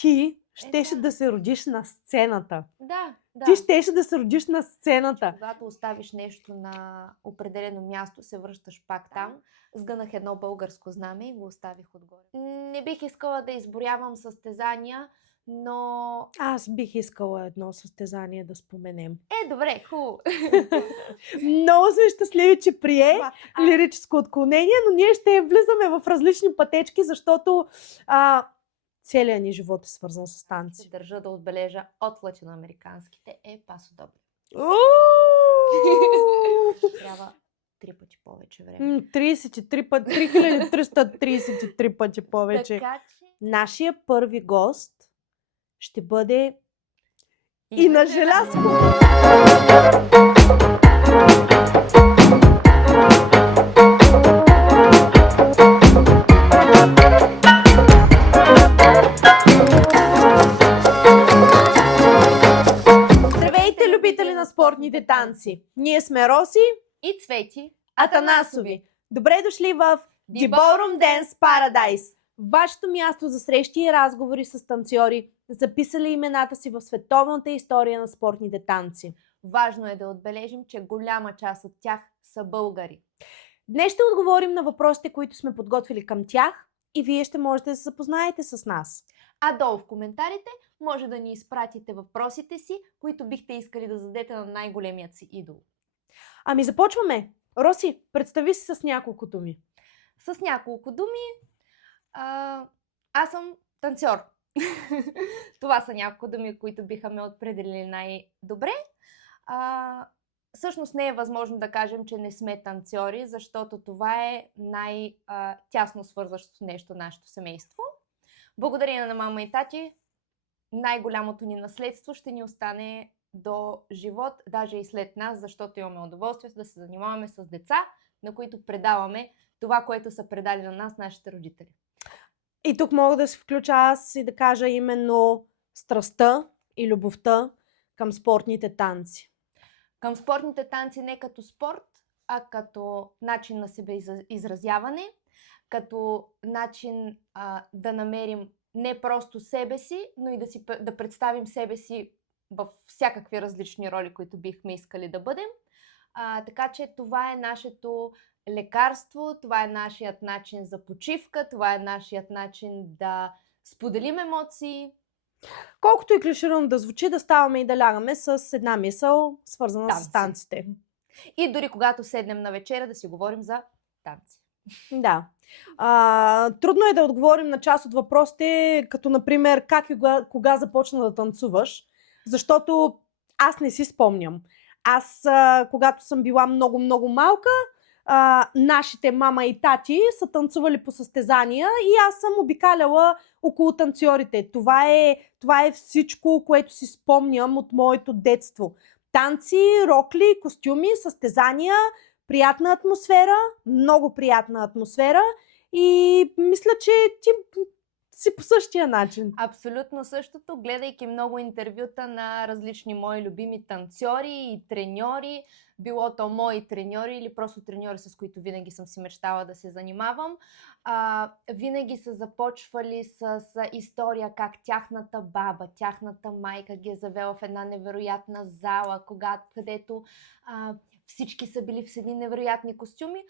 ти щеше да се родиш на сцената. Да. Ти щеше да се родиш на сцената. Когато оставиш нещо на определено място, се връщаш пак там. Сгънах едно българско знаме и го оставих отгоре. Не бих искала да изброявам състезания, но... Аз бих искала едно състезание да споменем. Добре, хубаво. Много сме щастливи, че прие лирическо отклонение, но ние ще влизаме в различни пътечки, защото целият ни живот е свързан с танци. Ще държа да отбележа от латиноамериканските Пасо Добре. Трябва 3 пъти повече време. 33 пъти, 3333 пъти повече. Така че... Нашия първи гост ще бъде Ина Желязко. Здравейте, любители на спортните танци! Ние сме Роси и Цвети Атанасови. Добре дошли в The Ballroom Dance Paradise. Вашето място за срещи и разговори с танцори, записали имената си в световната история на спортните танци. Важно е да отбележим, че голяма част от тях са българи. Днес ще отговорим на въпросите, които сме подготвили към тях и вие ще можете да се запознаете с нас. А долу в коментарите може да ни изпратите въпросите си, които бихте искали да зададете на най-големият си идол. Ами започваме! Роси, представи си с няколко думи. С няколко думи. Аз съм танцор. Това са няколко думи, които биха ме определили най-добре. Всъщност не е възможно да кажем, че не сме танцори, защото това е най-тясно свързващо нещо нашето семейство. Благодарение на мама и тати, най-голямото ни наследство ще ни остане до живот, даже и след нас, защото имаме удоволствието да се занимаваме с деца, на които предаваме това, което са предали на нас нашите родители. И тук мога да се включа аз и да кажа именно страстта и любовта към спортните танци. Към спортните танци не като спорт, а като начин на себе изразяване, като начин да намерим не просто себе си, но и да представим себе си в всякакви различни роли, които бихме искали да бъдем. Така че това е нашето лекарство, това е нашият начин за почивка, това е нашият начин да споделим емоции. Колкото и клиширано да звучи, да ставаме и да лягаме с една мисъл, свързана с танците. И дори когато седнем на вечеря да си говорим за танци. Да. Трудно е да отговорим на част от въпросите, като например как и кога започна да танцуваш, защото аз не си спомням. Аз, когато съм била много малка, нашите мама и тати са танцували по състезания и аз съм обикаляла около танцорите. Това е всичко, което си спомням от моето детство. Танци, рокли, костюми, състезания, приятна атмосфера, много приятна атмосфера и мисля, че ти си по същия начин. Абсолютно същото, гледайки много интервюта на различни мои любими танцори и треньори, било то мои треньори или просто треньори, с които винаги съм си мечтала да се занимавам. Винаги са започвали с история как тяхната баба, тяхната майка ги е завела в една невероятна зала, където всички са били в едни невероятни костюми.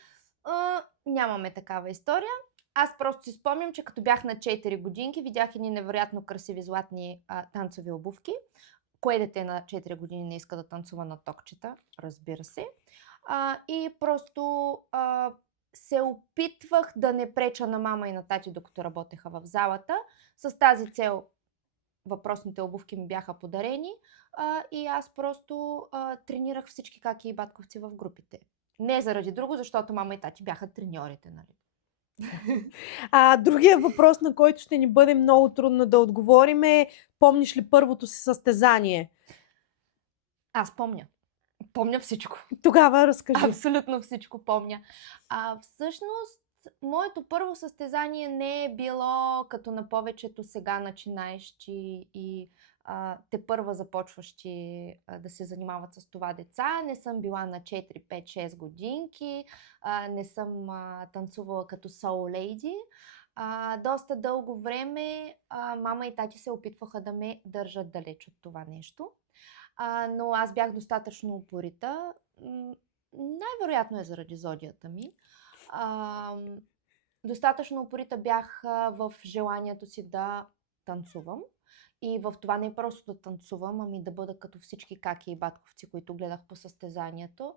Нямаме такава история. Аз просто си спомням, че като бях на 4 годинки, видях едни невероятно красиви златни танцови обувки. Кое дете на 4 години не иска да танцува на токчета? Разбира се. И просто се опитвах да не преча на мама и на тати, докато работеха в залата. С тази цел въпросните обувки ми бяха подарени и аз просто тренирах всички каки и батковци в групите. Не заради друго, защото мама и тати бяха треньорите, нали? Другия въпрос, на който ще ни бъде много трудно да отговорим е: помниш ли първото си състезание? Аз помня. Помня всичко. Тогава разкажи. Абсолютно всичко помня. Всъщност, моето първо състезание не е било като на повечето сега начинаещи и тепърва започващи да се занимават с това деца. Не съм била на 4, 5, 6 годинки, не съм танцувала като Soul Lady. Доста дълго време мама и тати се опитваха да ме държат далеч от това нещо. Но аз бях достатъчно упорита. Най-вероятно е заради зодията ми. Достатъчно упорита бях в желанието си да танцувам. И в това не просто да танцувам, ами да бъда като всички каки и батковци, които гледах по състезанието.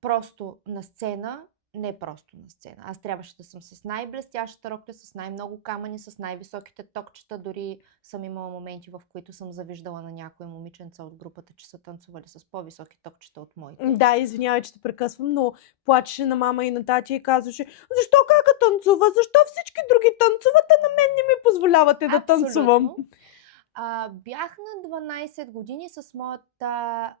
Просто на сцена, не просто на сцена. Аз трябваше да съм с най-блестящата рокля, с най-много камъни, с най-високите токчета. Дори съм имала моменти, в които съм завиждала на някои момиченца от групата, че са танцували с по-високи токчета от моите. Да, извинявай, че те прекъсвам, но плачеше на мама и на тати и казваше: защо кака танцува? Защо всички други танцуват, а на мен не ми позволявате да танцувам? Бях на 12 години с моята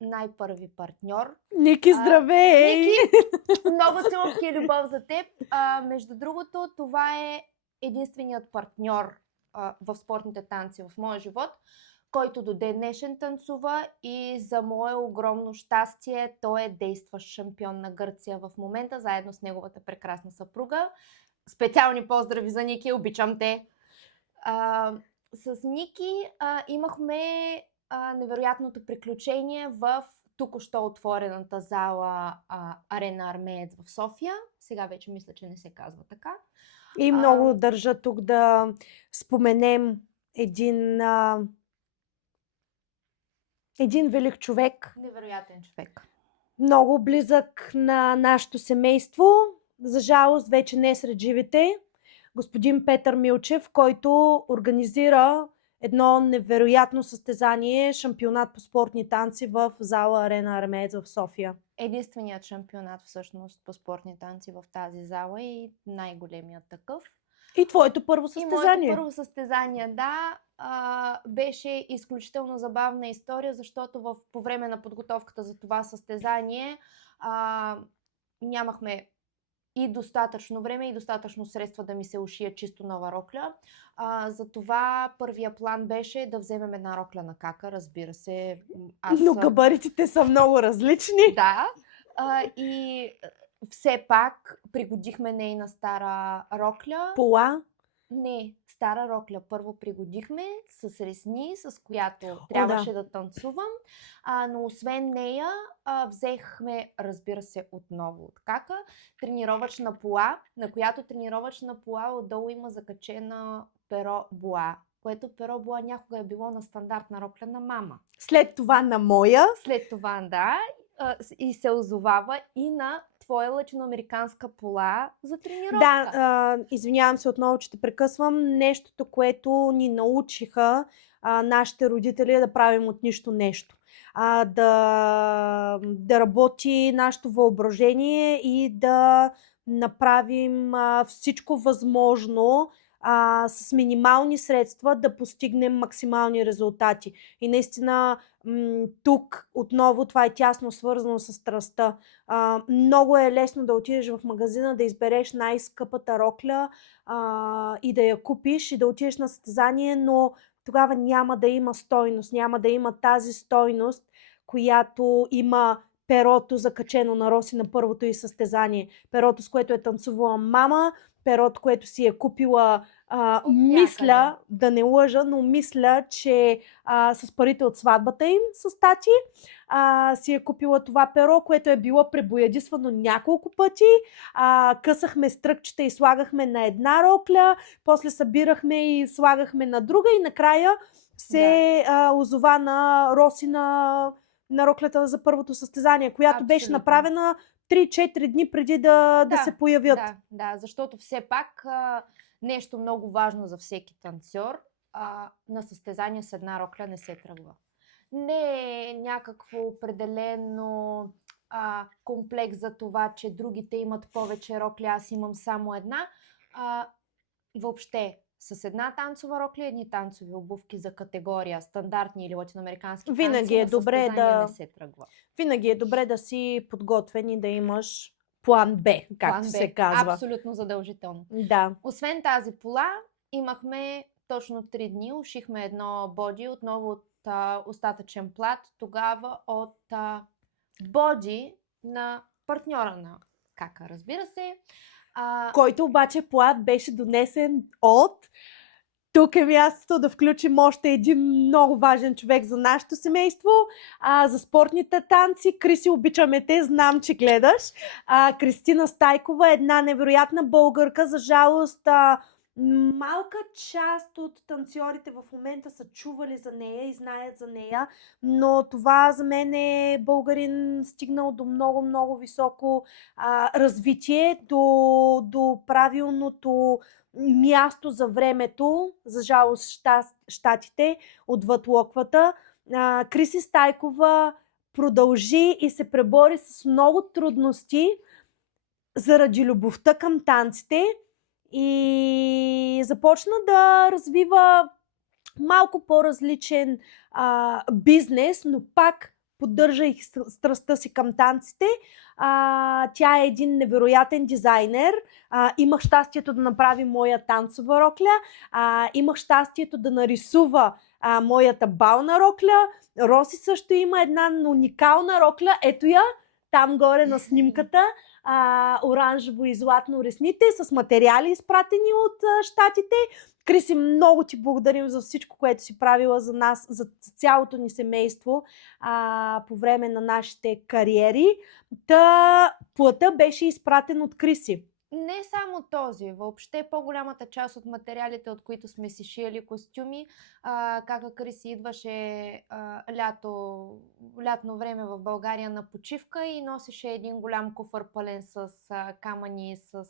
най-първи партньор. Ники, здравей! Ники, много целувки и любов за теб. Между другото, това е единственият партньор в спортните танци в моя живот, който до ден днешен танцува и за мое огромно щастие той е действащ шампион на Гърция в момента, заедно с неговата прекрасна съпруга. Специални поздрави за Ники, обичам те! С Ники имахме невероятното приключение в току-що отворената зала Арена Армеец в София. Сега вече мисля, че не се казва така. И много държа тук да споменем един велик човек. Невероятен човек. Много близък на нашето семейство. За жалост, вече не е сред живите. Господин Петър Милчев, който организира едно невероятно състезание, шампионат по спортни танци в зала Арена Армеец в София. Единственият шампионат всъщност по спортни танци в тази зала и най-големият такъв. И твоето първо състезание. И моето първо състезание, да. Беше изключително забавна история, защото по време на подготовката за това състезание нямахме и достатъчно време и достатъчно средства да ми се ушия чисто нова рокля. Затова първия план беше да вземем една рокля на кака, разбира се. Но габаритите са много различни. Да. И все пак пригодихме нейна стара рокля. Пола? Не, стара рокля. Първо пригодихме с ресни, с която трябваше да танцувам. Но освен нея взехме, разбира се, отново от кака, тренировъчна пола, на която тренировъчна пола отдолу има закачена перо боа, което перо боа някога е било на стандартна рокля на мама. След това на моя. След това, да. И се озовава и на твоя латиноамериканска пола за тренировка. Да, извинявам се отново, че те прекъсвам. Нещото, което ни научиха нашите родители е да правим от нищо нещо. Да работи нашето въображение и да направим всичко възможно с минимални средства да постигнем максимални резултати. И наистина тук отново това е тясно свързано с страстта. Много е лесно да отидеш в магазина, да избереш най-скъпата рокля и да я купиш и да отидеш на състезание, но тогава няма да има стойност, няма да има тази стойност, която има перото закачено на Роси на първото й състезание. Перото, с което е танцувала мама, перото, което си е купила, мисля, да не лъжа, но мисля, че с парите от сватбата им с тати си е купила това перо, което е било пребоядисвано няколко пъти. Късахме стръкчета и слагахме на една рокля, после събирахме и слагахме на друга и накрая се озова на Роси на роклята за първото състезание, която беше направена 3-4 дни преди да се появят. Да, защото все пак нещо много важно за всеки танцор, на състезание с една рокля не се тръгва. Не е някакво определено комплекс за това, че другите имат повече рокли, аз имам само една. Въобще, с една танцова рокля, едни танцови обувки за категория стандартни или латиноамерикански танци, винаги е добре не се тръгва. Винаги е добре да си подготвен и да имаш план Б, както се казва. Абсолютно задължително. Да. Освен тази пола, имахме точно 3 дни, ушихме едно боди, отново от остатъчен плат, тогава от боди на партньора на кака, разбира се. който обаче плат беше донесен от... Тук е мястото да включим още един много важен човек за нашето семейство, за спортните танци. Криси, обичаме те, знам, че гледаш. Кристина Стайкова, една невероятна българка. За жалост, малка част от танцорите в момента са чували за нея и знаят за нея, но това за мен е българин стигнал до много високо развитие, до правилното място за времето, за жалост щатите, отвъд локвата. Криси Стайкова продължи и се пребори с много трудности заради любовта към танците и започна да развива малко по-различен бизнес, но пак поддържайки страстта си към танците. Тя е един невероятен дизайнер. Имах щастието да направи моя танцова рокля. Имах щастието да нарисува моята бална рокля. Роси също има една уникална рокля. Ето я, там горе на снимката. Оранжево и златно ресните с материали, изпратени от щатите. Криси, много ти благодарим за всичко, което си правила за нас, за цялото ни семейство по време на нашите кариери. Плътта беше изпратен от Криси. Не само този, въобще по-голямата част от материалите, от които сме си шили костюми, кака Криси идваше лятно време в България на почивка и носеше един голям куфър пълен с камъни, с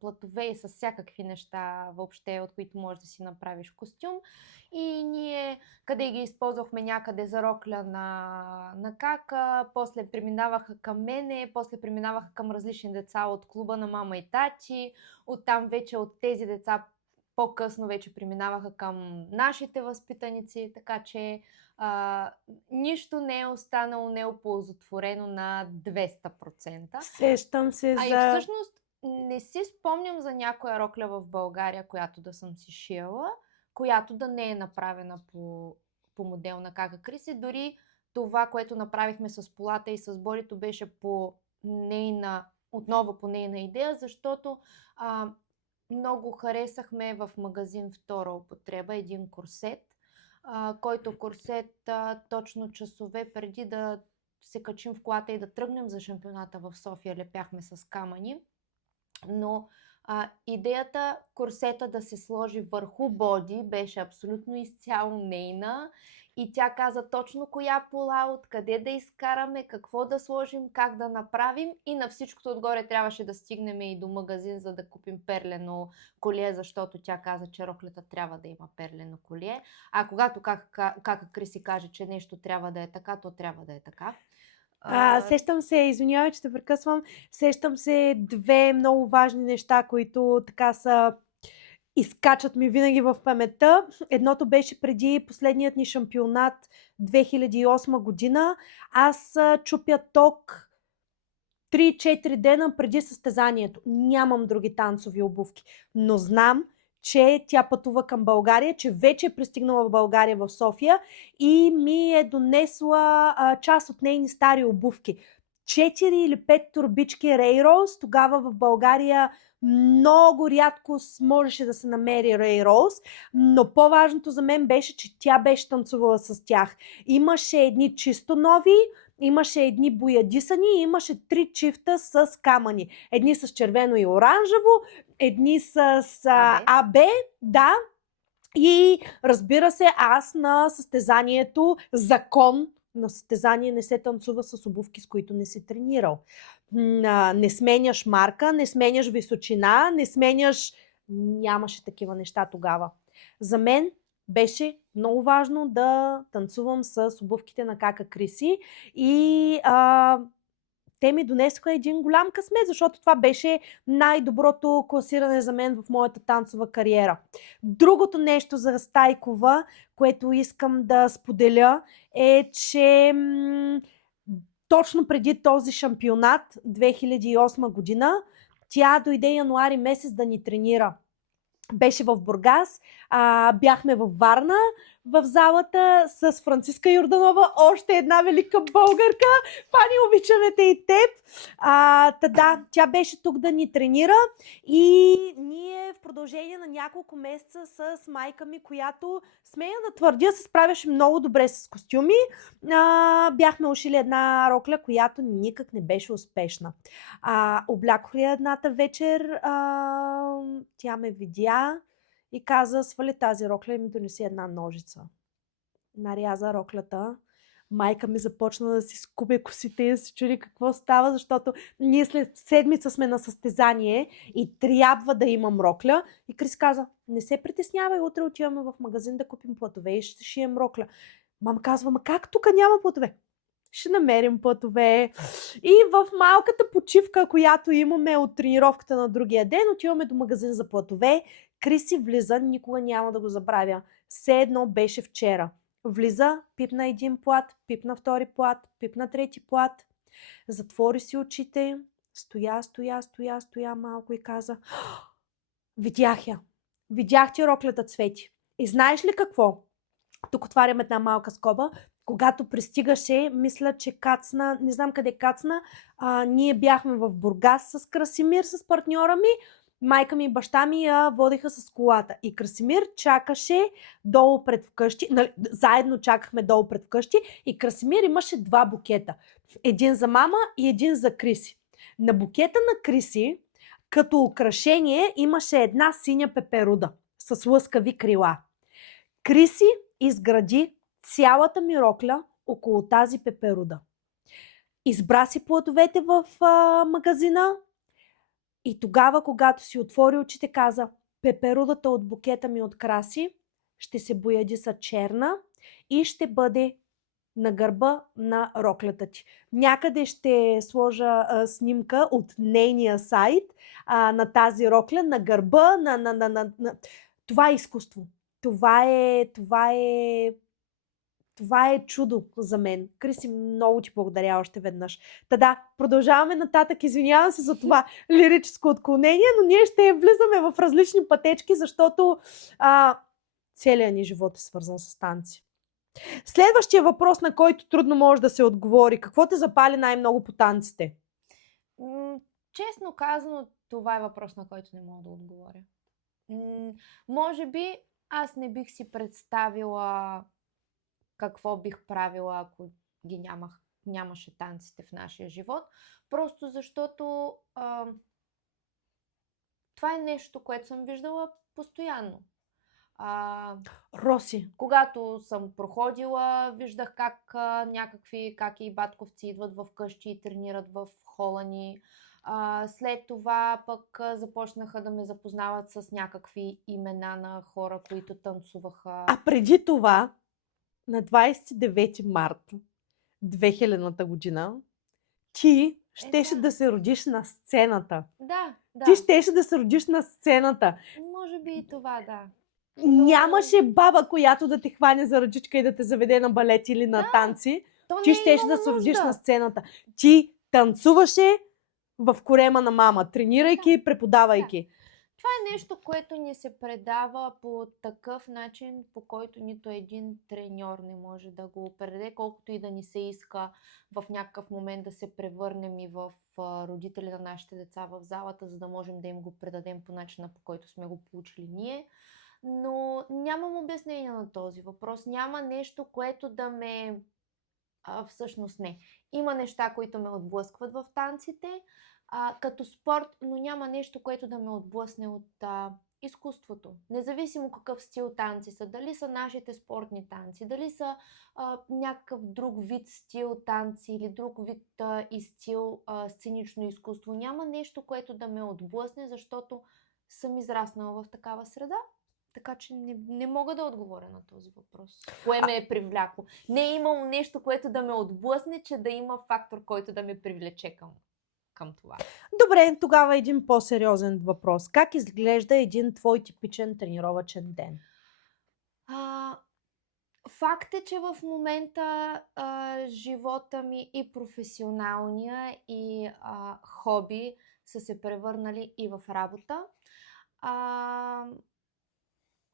платове и с всякакви неща въобще, от които можеш да си направиш костюм. И ние къде ги използвахме някъде за рокля на кака, после преминаваха към мене, после преминаваха към различни деца от клуба на мама и тати, оттам вече от тези деца по-късно вече преминаваха към нашите възпитаници, така че нищо не е останало неоползотворено на 200%. Сещам се и всъщност не си спомням за някоя рокля в България, която да съм си шила, която да не е направена по модел на кака Криси. Дори това, което направихме с полата и с борито, беше отново по нейна идея, защото много харесахме в магазин Втора употреба един корсет, който корсет точно часове преди да се качим в колата и да тръгнем за шампионата в София лепяхме с камъни. Но идеята корсета да се сложи върху боди беше абсолютно изцяло нейна и тя каза точно коя пола, откъде да изкараме, какво да сложим, как да направим и на всичкото отгоре трябваше да стигнем и до магазин, за да купим перлено колие, защото тя каза, че роклята трябва да има перлено колие. А когато кака Криси каже, че нещо трябва да е така, то трябва да е така. Сещам се, извинявай, че те прекъсвам, сещам се две много важни неща, които така изкачат ми винаги в паметта. Едното беше преди последният ни шампионат 2008 година. Аз чупя ток 3-4 дена преди състезанието. Нямам други танцови обувки, но знам, че тя пътува към България, че вече е пристигнала в България в София и ми е донесла част от нейни стари обувки. 4 или 5 турбички Ray Rose. Тогава в България много рядко можеше да се намери Ray Rose, но по-важното за мен беше, че тя беше танцувала с тях. Имаше едни чисто нови, имаше едни боядисани и имаше 3 чифта с камъни. Едни с червено и оранжево, едни с АБ, да. И разбира се, аз на състезанието, закон на състезание не се танцува с обувки, с които не си тренирал. Не сменяш марка, не сменяш височина, не сменяш... Нямаше такива неща тогава. За мен беше много важно да танцувам с обувките на кака Криси и те ми донесоха един голям късмет, защото това беше най-доброто класиране за мен в моята танцова кариера. Другото нещо за Стайкова, което искам да споделя, е, че точно преди този шампионат 2008 година тя дойде януари месец да ни тренира. беше в Бургас, бяхме във Варна, в залата с Франциска Йорданова, още една велика българка. Фани, обичаме те и теб. Да, тя беше тук да ни тренира и ние в продължение на няколко месеца с майка ми, която, смея да твърдя, се справяше много добре с костюми, бяхме ушили една рокля, която никак не беше успешна. Облякох ли едната вечер, тя ме видя и каза: свали тази рокля и ми донеси една ножица. Наряза роклята. Майка ми започна да си скубе косите и да се чуди какво става, защото ние след седмица сме на състезание и трябва да имам рокля. И Крис каза: не се притеснявай, утре отиваме в магазин да купим платове и ще шием рокля. Мама казва: ма как тук няма платове? Ще намерим платове. И в малката почивка, която имаме от тренировката на другия ден, отиваме до магазин за платове. Криси влиза, никога няма да го забравя. Все едно беше вчера. Влиза, пипна един плат, пипна втори плат, пипна трети плат. Затвори си очите, стоя малко и каза: видях я. Видях ти роклята цвети. И знаеш ли какво? Тук отварям една малка скоба. Когато пристигаше, мисля, че кацна, не знам къде кацна, ние бяхме в Бургас с Красимир, с партньора ми. Майка ми и баща ми я водиха с колата. И Красимир чакаше долу пред вкъщи. Заедно чакахме долу пред вкъщи. И Красимир имаше два букета. Един за мама и един за Криси. На букета на Криси, като украшение, имаше една синя пеперуда с лъскави крила. Криси изгради цялата ми рокля около тази пеперуда. Избра си плодовете в магазина и тогава, когато си отвори очите, каза: пеперудата от букета ми от краси ще се бояди са черна и ще бъде на гърба на роклята ти. Някъде ще сложа снимка от нейния сайт на тази рокля, на гърба, Това е изкуство. Това е чудо за мен. Криси, много ти благодаря още веднъж. Да, продължаваме нататък. Извинявам се за това лирическо отклонение, но ние ще влизаме в различни пътечки, защото целият ни живот е свързан с танци. Следващия въпрос, на който трудно може да се отговори: какво те запали най-много по танците? Честно казано, това е въпрос, на който не мога да отговоря. Може би аз не бих си представила какво бих правила, ако ги нямаше танците в нашия живот. Просто защото това е нещо, което съм виждала постоянно. Роси. Когато съм проходила, виждах как някакви каки и батковци идват в къщи и тренират в хола ни. След това пък започнаха да ме запознават с някакви имена на хора, които танцуваха. А преди това, на 29 март 2000 година, ти щеше да се родиш на сцената. Да. Ти щеше да се родиш на сцената. Може би и това, да. Нямаше баба, която да те хване за ръчичка и да те заведе на балет или на танци. Ти щеше да се родиш на сцената. Ти танцуваше в корема на мама, тренирайки, преподавайки. Това е нещо, което ни се предава по такъв начин, по който нито един треньор не може да го предаде, колкото и да ни се иска в някакъв момент да се превърнем и в родители на нашите деца в залата, за да можем да им го предадем по начина, по който сме го получили ние. Но нямам обяснение на този въпрос. Няма нещо, което да ме... Всъщност не. Има неща, които ме отблъскват в танците, като спорт, но няма нещо, което да ме отблъсне от изкуството. Независимо какъв стил танци са, дали са нашите спортни танци, дали са някакъв друг вид стил танци или друг вид и стил сценично изкуство. Няма нещо, което да ме отблъсне, защото съм израснала в такава среда. Така че не мога да отговоря на този въпрос. Кое ме е привлякло? Не е имало нещо, което да ме отблъсне, че да има фактор, който да ме привлече към това. Добре, тогава един по-сериозен въпрос. Как изглежда един твой типичен тренировъчен ден? Факт е, че в момента живота ми и професионалния, и хоби са се превърнали и в работа.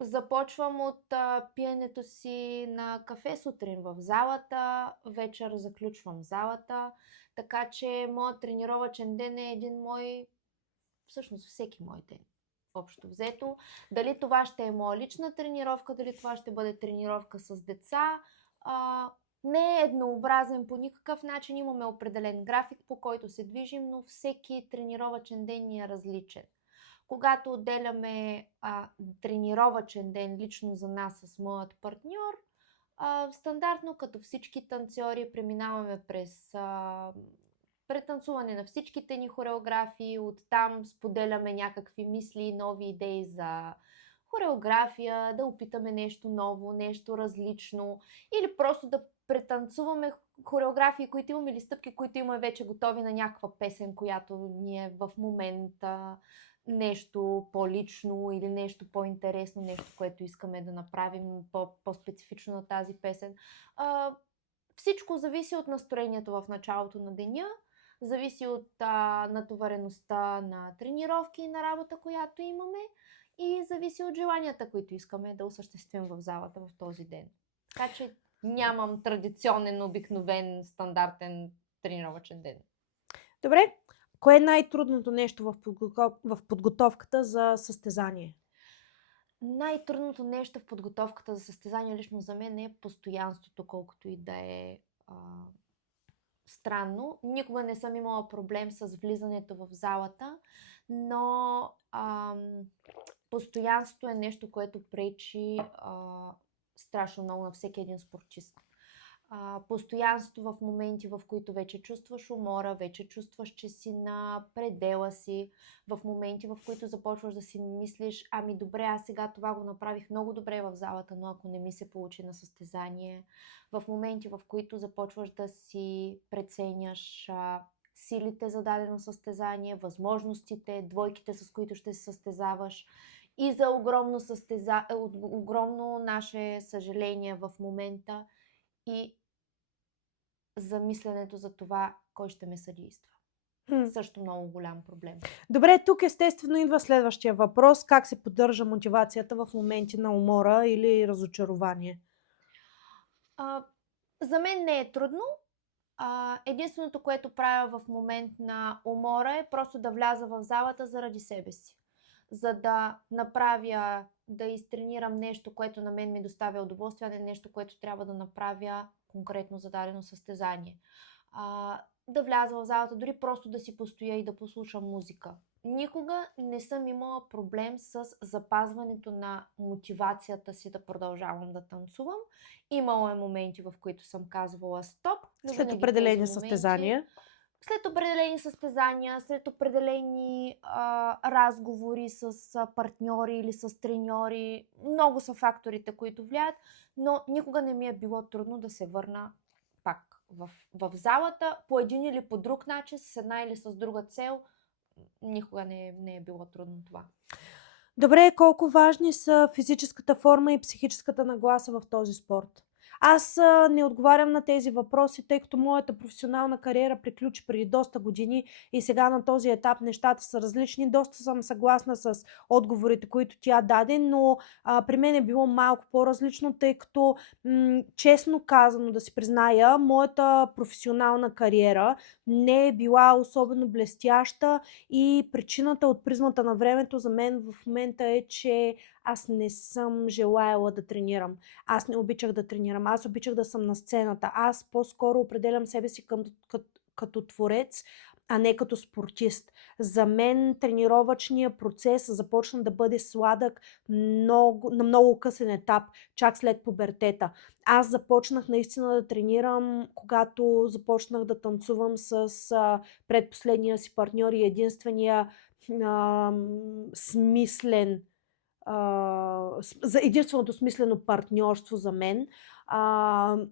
Започвам от пиенето си на кафе сутрин в залата, вечер заключвам залата, така че моят тренировъчен ден е един мой, всъщност всеки мой ден, общо взето. Дали това ще е моя лична тренировка, дали това ще бъде тренировка с деца, а, не е еднообразен по никакъв начин. Имаме определен график, по който се движим, но всеки тренировъчен ден ни е различен. Когато отделяме тренировъчен ден лично за нас с моят партньор, стандартно като всички танцори преминаваме през претанцуване на всичките ни хореографии, оттам споделяме някакви мисли, нови идеи за хореография, да опитаме нещо ново, нещо различно или просто да претанцуваме хореографии, които имаме или стъпки, които имаме вече готови на някаква песен, която ни е в момента, нещо по-лично или нещо по-интересно, нещо, което искаме да направим по-специфично на тази песен. Всичко зависи от настроението в началото на деня, зависи от натовареността на тренировки и на работа, която имаме и зависи от желанията, които искаме да осъществим в залата в този ден. Така че нямам традиционен, обикновен, стандартен тренировъчен ден. Добре. Кое е най-трудното нещо в подготовката за състезание? Най-трудното нещо в подготовката за състезание лично за мен е постоянството, колкото и да е странно. Никога не съм имала проблем с влизането в залата, но постоянството е нещо, което пречи страшно много на всеки един спортист. Постоянство в моменти, в които вече чувстваш умора, вече чувстваш, че си на предела си, в моменти, в които започваш да си мислиш, ами добре, аз сега това го направих много добре в залата, но ако не ми се получи на състезание, в моменти, в които започваш да си преценяш силите за дадено състезание, възможностите, двойките, с които ще се състезаваш и за огромно наше съжаление в момента и замисленето за това, кой ще ме съдейства. Също много голям проблем. Добре, тук естествено идва следващия въпрос. Как се поддържа мотивацията в моменти на умора или разочарование? За мен не е трудно. Единственото, което правя в момент на умора е просто да вляза в залата заради себе си. За да направя, да изтренирам нещо, което на мен ми доставя удоволствие, а не нещо, което трябва да направя конкретно за дадено състезание. Да вляза в залата, дори просто да си постоя и да послушам музика. Никога не съм имала проблем с запазването на мотивацията си да продължавам да танцувам. Имало е моменти, в които съм казвала стоп. След определени състезания? След определени състезания, след определени разговори с партньори или с треньори. Много са факторите, които влияят, но никога не ми е било трудно да се върна пак в залата по един или по друг начин, с една или с друга цел. Никога не е било трудно това. Добре, колко важни са физическата форма и психическата нагласа в този спорт? Аз не отговарям на тези въпроси, тъй като моята професионална кариера приключи преди доста години и сега на този етап нещата са различни. Доста съм съгласна с отговорите, които тя даде, но при мен е било малко по-различно, тъй като честно казано да си призная, моята професионална кариера не е била особено блестяща и причината от призмата на времето за мен в момента е, че аз не съм желаяла да тренирам. Аз не обичах да тренирам. Аз обичах да съм на сцената. Аз по-скоро определям себе си като творец, а не като спортист. За мен тренировъчният процес започна да бъде сладък на много късен етап, чак след пубертета. Аз започнах наистина да тренирам, когато започнах да танцувам с предпоследния си партньор и единствения смислен за единственото смислено партньорство за мен.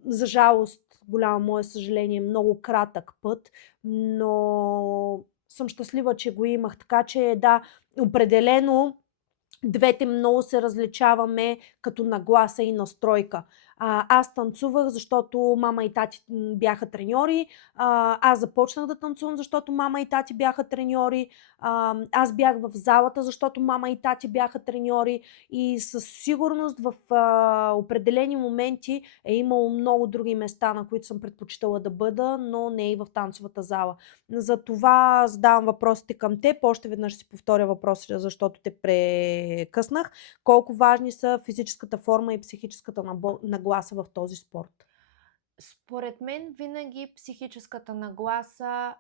За жалост, голямо мое съжаление, много кратък път, но съм щастлива, че го имах. Така че да, определено двете много се различаваме като нагласа и настройка. Аз танцувах, защото мама и тати бяха треньори. Аз започнах да танцувам, защото мама и тати бяха треньори. Аз бях в залата, защото мама и тати бяха треньори. И със сигурност в определени моменти е имало много други места, на които съм предпочитала да бъда, но не и в танцовата зала. Затова задавам въпросите към теб. Още веднъж си повторя въпросите, защото те прекъснах. Колко важни са физическата форма и психическата нагласа в този спорт? Според мен винаги психическата нагласа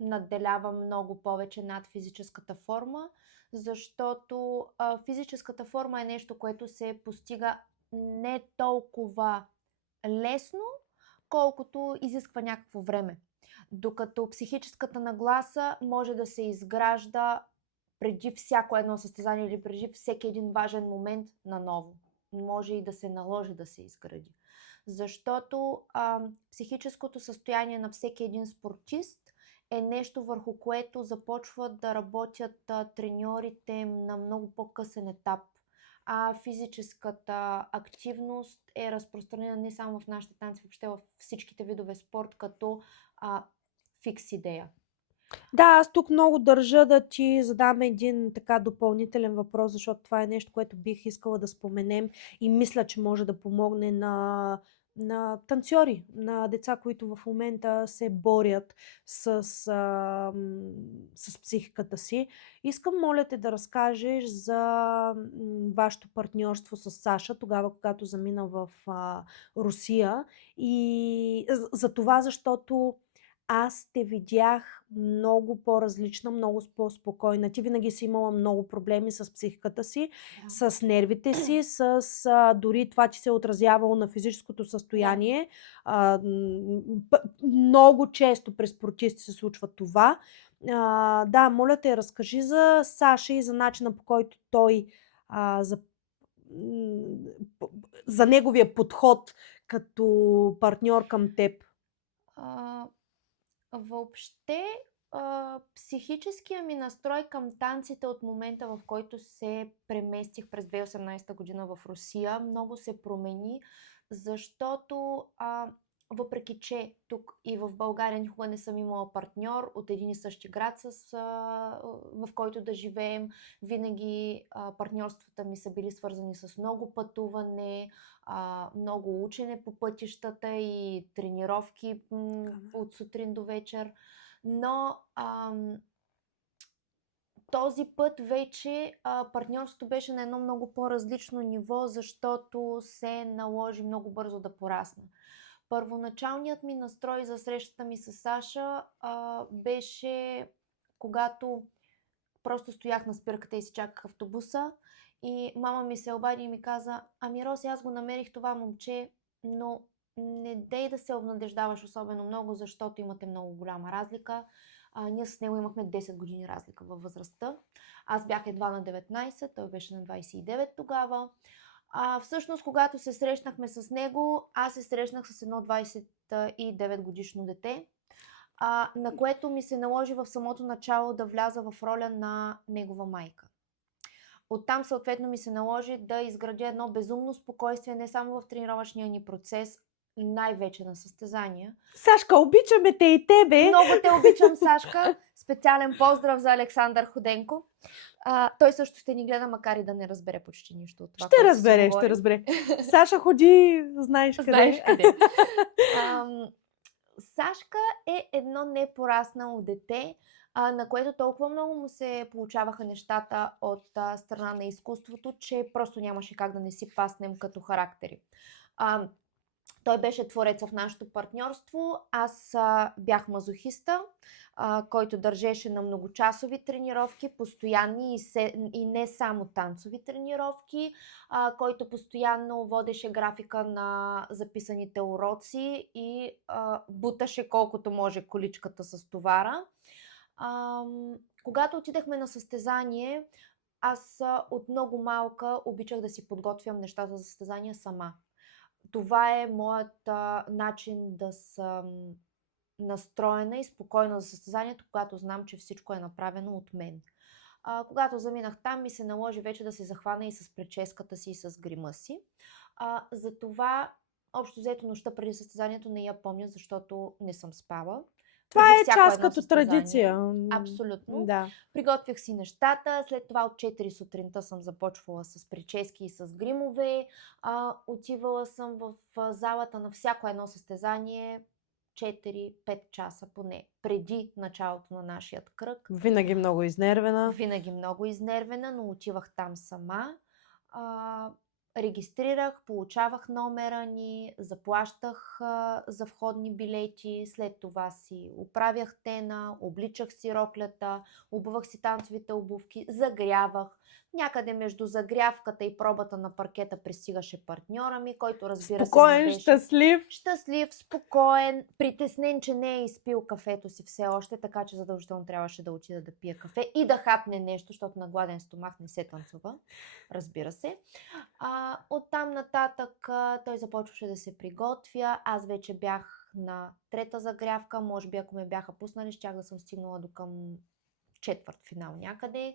надделява много повече над физическата форма, защото физическата форма е нещо, което се постига не толкова лесно, колкото изисква някакво време. Докато психическата нагласа може да се изгражда преди всяко едно състезание или преди всеки един важен момент наново. Може и да се наложи да се изгради. Защото психическото състояние на всеки един спортист е нещо, върху което започват да работят треньорите на много по-късен етап. А физическата активност е разпространена не само в нашите танци, въобще във всичките видове спорт, като фикс идея. Да, аз тук много държа да ти задам един така допълнителен въпрос, защото това е нещо, което бих искала да споменем и мисля, че може да помогне на танцори, на деца, които в момента се борят с психиката си. Искам, моля те, да разкажеш за вашето партньорство с Саша, тогава, когато замина в Русия. И за това, защото аз те видях много по-различна, много по-спокойна. Ти винаги си имала много проблеми с психиката си, Да. с нервите си, дори това, че се е отразявало на физическото състояние. Много често през спортисти се случва това. Да, моля те, разкажи за Саша и за начина, по който той за неговия подход като партньор към теб. Въобще, психическия ми настрой към танците от момента, в който се преместих през 2018 година в Русия, много се промени, защото въпреки че тук и в България никога не съм имала партньор от един и същи град, в който да живеем, винаги партньорствата ми са били свързани с много пътуване, много учене по пътищата и тренировки от сутрин до вечер. Но този път вече партньорството беше на едно много по-различно ниво, защото се наложи много бързо да порасна. Първоначалният ми настрой за срещата ми с Саша беше когато просто стоях на спирката и си чаках автобуса и мама ми се обади и ми каза: ами Роси, аз го намерих това момче, но не дей да се обнадеждаваш особено много, защото имате много голяма разлика. Ние с него имахме 10 години разлика във възрастта. Аз бях едва на 19, той беше на 29 тогава. Всъщност, когато се срещнахме с него, аз се срещнах с едно 29 годишно дете, на което ми се наложи в самото начало да вляза в роля на негова майка. Оттам съответно ми се наложи да изградя едно безумно спокойствие не само в тренировъчния ни процес, най-вече на състезания. Сашка, обичаме те и тебе! Много те обичам, Сашка! Специален поздрав за Александър Ходенко. Той също ще ни гледа, макар и да не разбере почти нищо от това. Ще разбере. Саша, ходи, знаеш къде. Сашка е едно непораснало дете, на което толкова много му се получаваха нещата от страна на изкуството, че просто нямаше как да не си паснем като характери. Той беше твореца в нашето партньорство. Аз бях мазохиста, който държеше на многочасови тренировки, постоянни и не само танцови тренировки, който постоянно водеше графика на записаните уроци и буташе колкото може количката с товара. Когато отидахме на състезание, аз от много малка обичах да си подготвям нещата за състезания сама. Това е моят начин да съм настроена и спокойна за състезанието, когато знам, че всичко е направено от мен. Когато заминах там, ми се наложи вече да се захвана и с прическата си, и с грима си. Затова, общо взето, нощта преди състезанието не я помня, защото не съм спала. Това Преди е всяко част едно като състезание. традиция. Абсолютно. Да. Приготвях си нещата, след това от 4 сутринта съм започвала с прически и с гримове. Отивала съм в залата на всяко едно състезание 4-5 часа поне, преди началото на нашия кръг. Винаги много изнервена. Винаги много изнервена, но отивах там сама. Регистрирах, получавах номера ни, заплащах за входни билети, след това си оправях тена, обличах си роклята, обувах си танцовите обувки, загрявах. Някъде между загрявката и пробата на паркета пристигаше партньора ми, който разбира се не беше щастлив. щастлив, спокоен, притеснен, че не е изпил кафето си все още, така че задължително трябваше да отида да пие кафе и да хапне нещо, защото на гладен стомах не се танцува, разбира се. Оттам нататък той започваше да се приготвя. Аз вече бях на трета загрявка. Може би ако ме бяха пуснали, щях да съм стигнала до към четвърт финал някъде.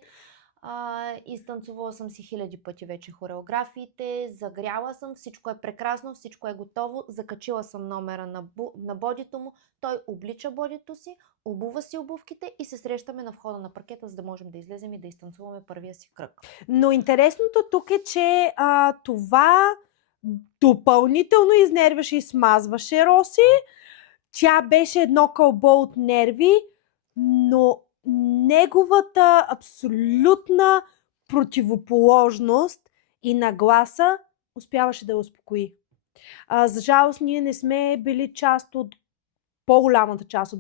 Изтанцувала съм си 1000 пъти вече хореографиите, загряла съм, всичко е прекрасно, всичко е готово, закачила съм номера на бодито му, той облича бодито си, обува си обувките и се срещаме на входа на паркета, за да можем да излезем и да изтанцуваме първия си кръг. Но интересното тук е, че това допълнително изнервяше и смазваше Роси. Тя беше едно кълбо от нерви, но неговата абсолютна противоположност и нагласа успяваше да я успокои. За жалост, ние не сме били част от по-голямата част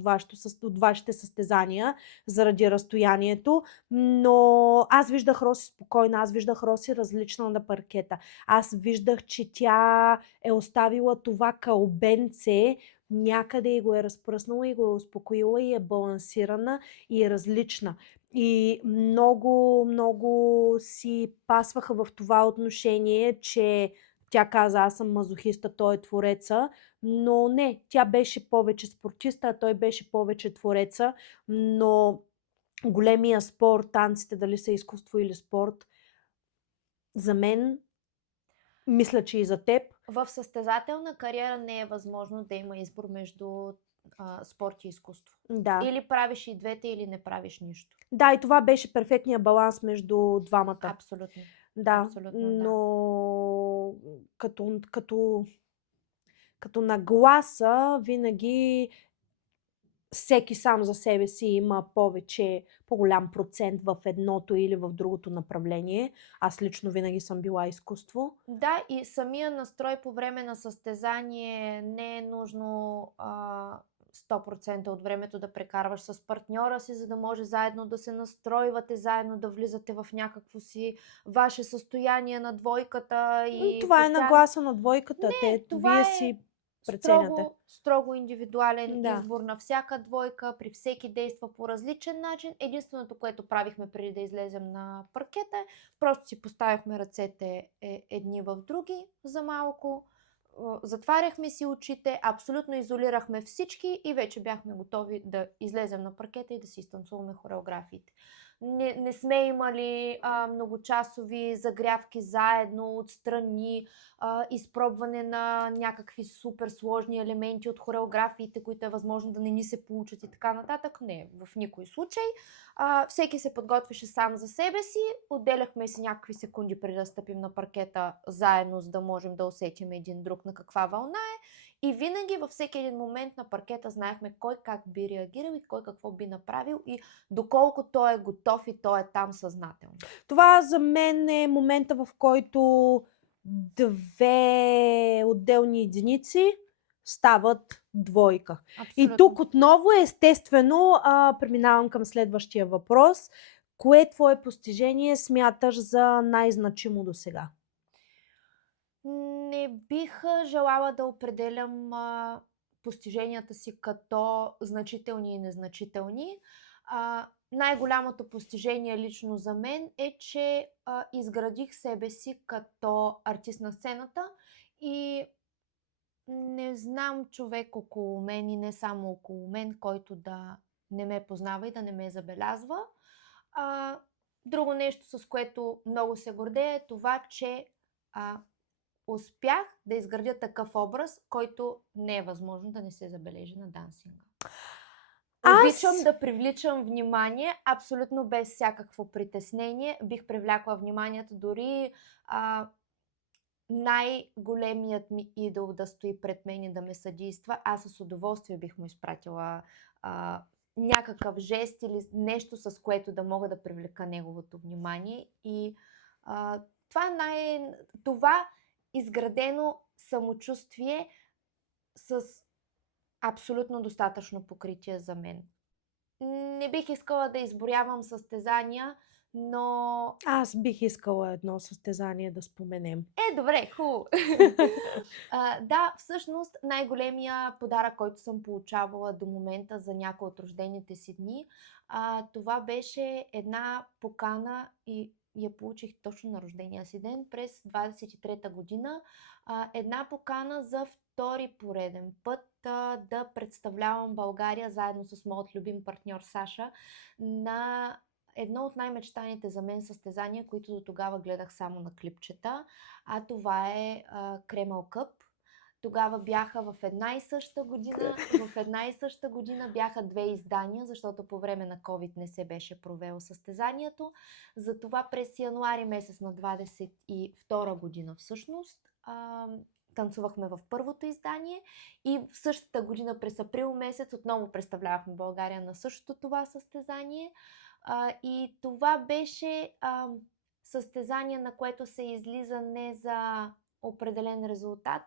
от вашите състезания заради разстоянието, но аз виждах Роси спокойна, аз виждах Роси различна на паркета. Аз виждах, че тя е оставила това кълбенце някъде и го е разпръснала и го е успокоила и е балансирана и е различна. И много, много си пасваха в това отношение, че тя каза, аз съм мазохиста, той е твореца, но не, тя беше повече спортиста, а той беше повече твореца, но големия спорт, танците, дали са изкуство или спорт, за мен, мисля, че и за теб. В състезателна кариера не е възможно да има избор между спорт и изкуство. Да. Или правиш и двете, или не правиш нищо. Да, и това беше перфектният баланс между двамата. Абсолютно. Да, Абсолютно, но като нагласа винаги всеки сам за себе си има по-голям процент в едното или в другото направление. Аз лично винаги съм била изкуство. Да, и самия настрой по време на състезание не е нужно 100% от времето да прекарваш с партньора си, за да може заедно да се настройвате, заедно да влизате в някакво си ваше състояние на двойката. И това е нагласа на двойката. Вие си преценяте. Строго индивидуален Да. избор на всяка двойка, при всеки действа по различен начин. Единственото, което правихме преди да излезем на паркета, просто си поставяхме ръцете едни в други за малко, затваряхме си очите, абсолютно изолирахме всички и вече бяхме готови да излезем на паркета и да си изтанцуваме хореографиите. Не сме имали многочасови загрявки заедно, отстрани, изпробване на някакви супер сложни елементи от хореографиите, които е възможно да не ни се получат и така нататък. Не, в никой случай. Всеки се подготвяше сам за себе си, отделяхме си някакви секунди преди да стъпим на паркета заедно, за да можем да усетим един друг на каква вълна е. И винаги във всеки един момент на паркета знаехме кой как би реагирал и кой какво би направил и доколко той е готов и той е там съзнателно. Това за мен е момента, в който две отделни единици стават двойка. Абсолютно. И тук отново естествено преминавам към следващия въпрос. Кое твое постижение смяташ за най-значимо досега? Не бих желала да определям постиженията си като значителни и незначителни. Най-голямото постижение лично за мен е, че изградих себе си като артист на сцената и не знам човек около мен и не само около мен, който да не ме познава и да не ме забелязва. Друго нещо, с което много се гордея, е това, че успях да изградя такъв образ, който не е възможно да не се забележи на дансинга. Обичам да привличам внимание, абсолютно без всякакво притеснение. Бих привлякла вниманието дори най-големият ми идол да стои пред мен и да ме съдейства. Аз с удоволствие бих му изпратила някакъв жест или нещо, с което да мога да привлека неговото внимание. И това изградено самочувствие с абсолютно достатъчно покритие за мен. Не бих искала да изброявам състезания, но... Аз бих искала едно състезание да споменем. Добре, хубаво. Да, всъщност най-големия подарък, който съм получавала до момента за някои от рождените си дни, това беше една покана и я получих точно на рождения си ден през 23-та година. Една покана за втори пореден път да представлявам България заедно с моят любим партньор Саша на едно от най-мечтаните за мен състезания, които до тогава гледах само на клипчета, а това е Кремъл Къп. Тогава бяха в една и съща година бяха 2 издания, защото по време на COVID не се беше провело състезанието. Затова през януари месец на 22 година всъщност танцувахме в първото издание и в същата година през април месец отново представлявахме България на същото това състезание. И това беше състезание, на което се излиза не за определен резултат.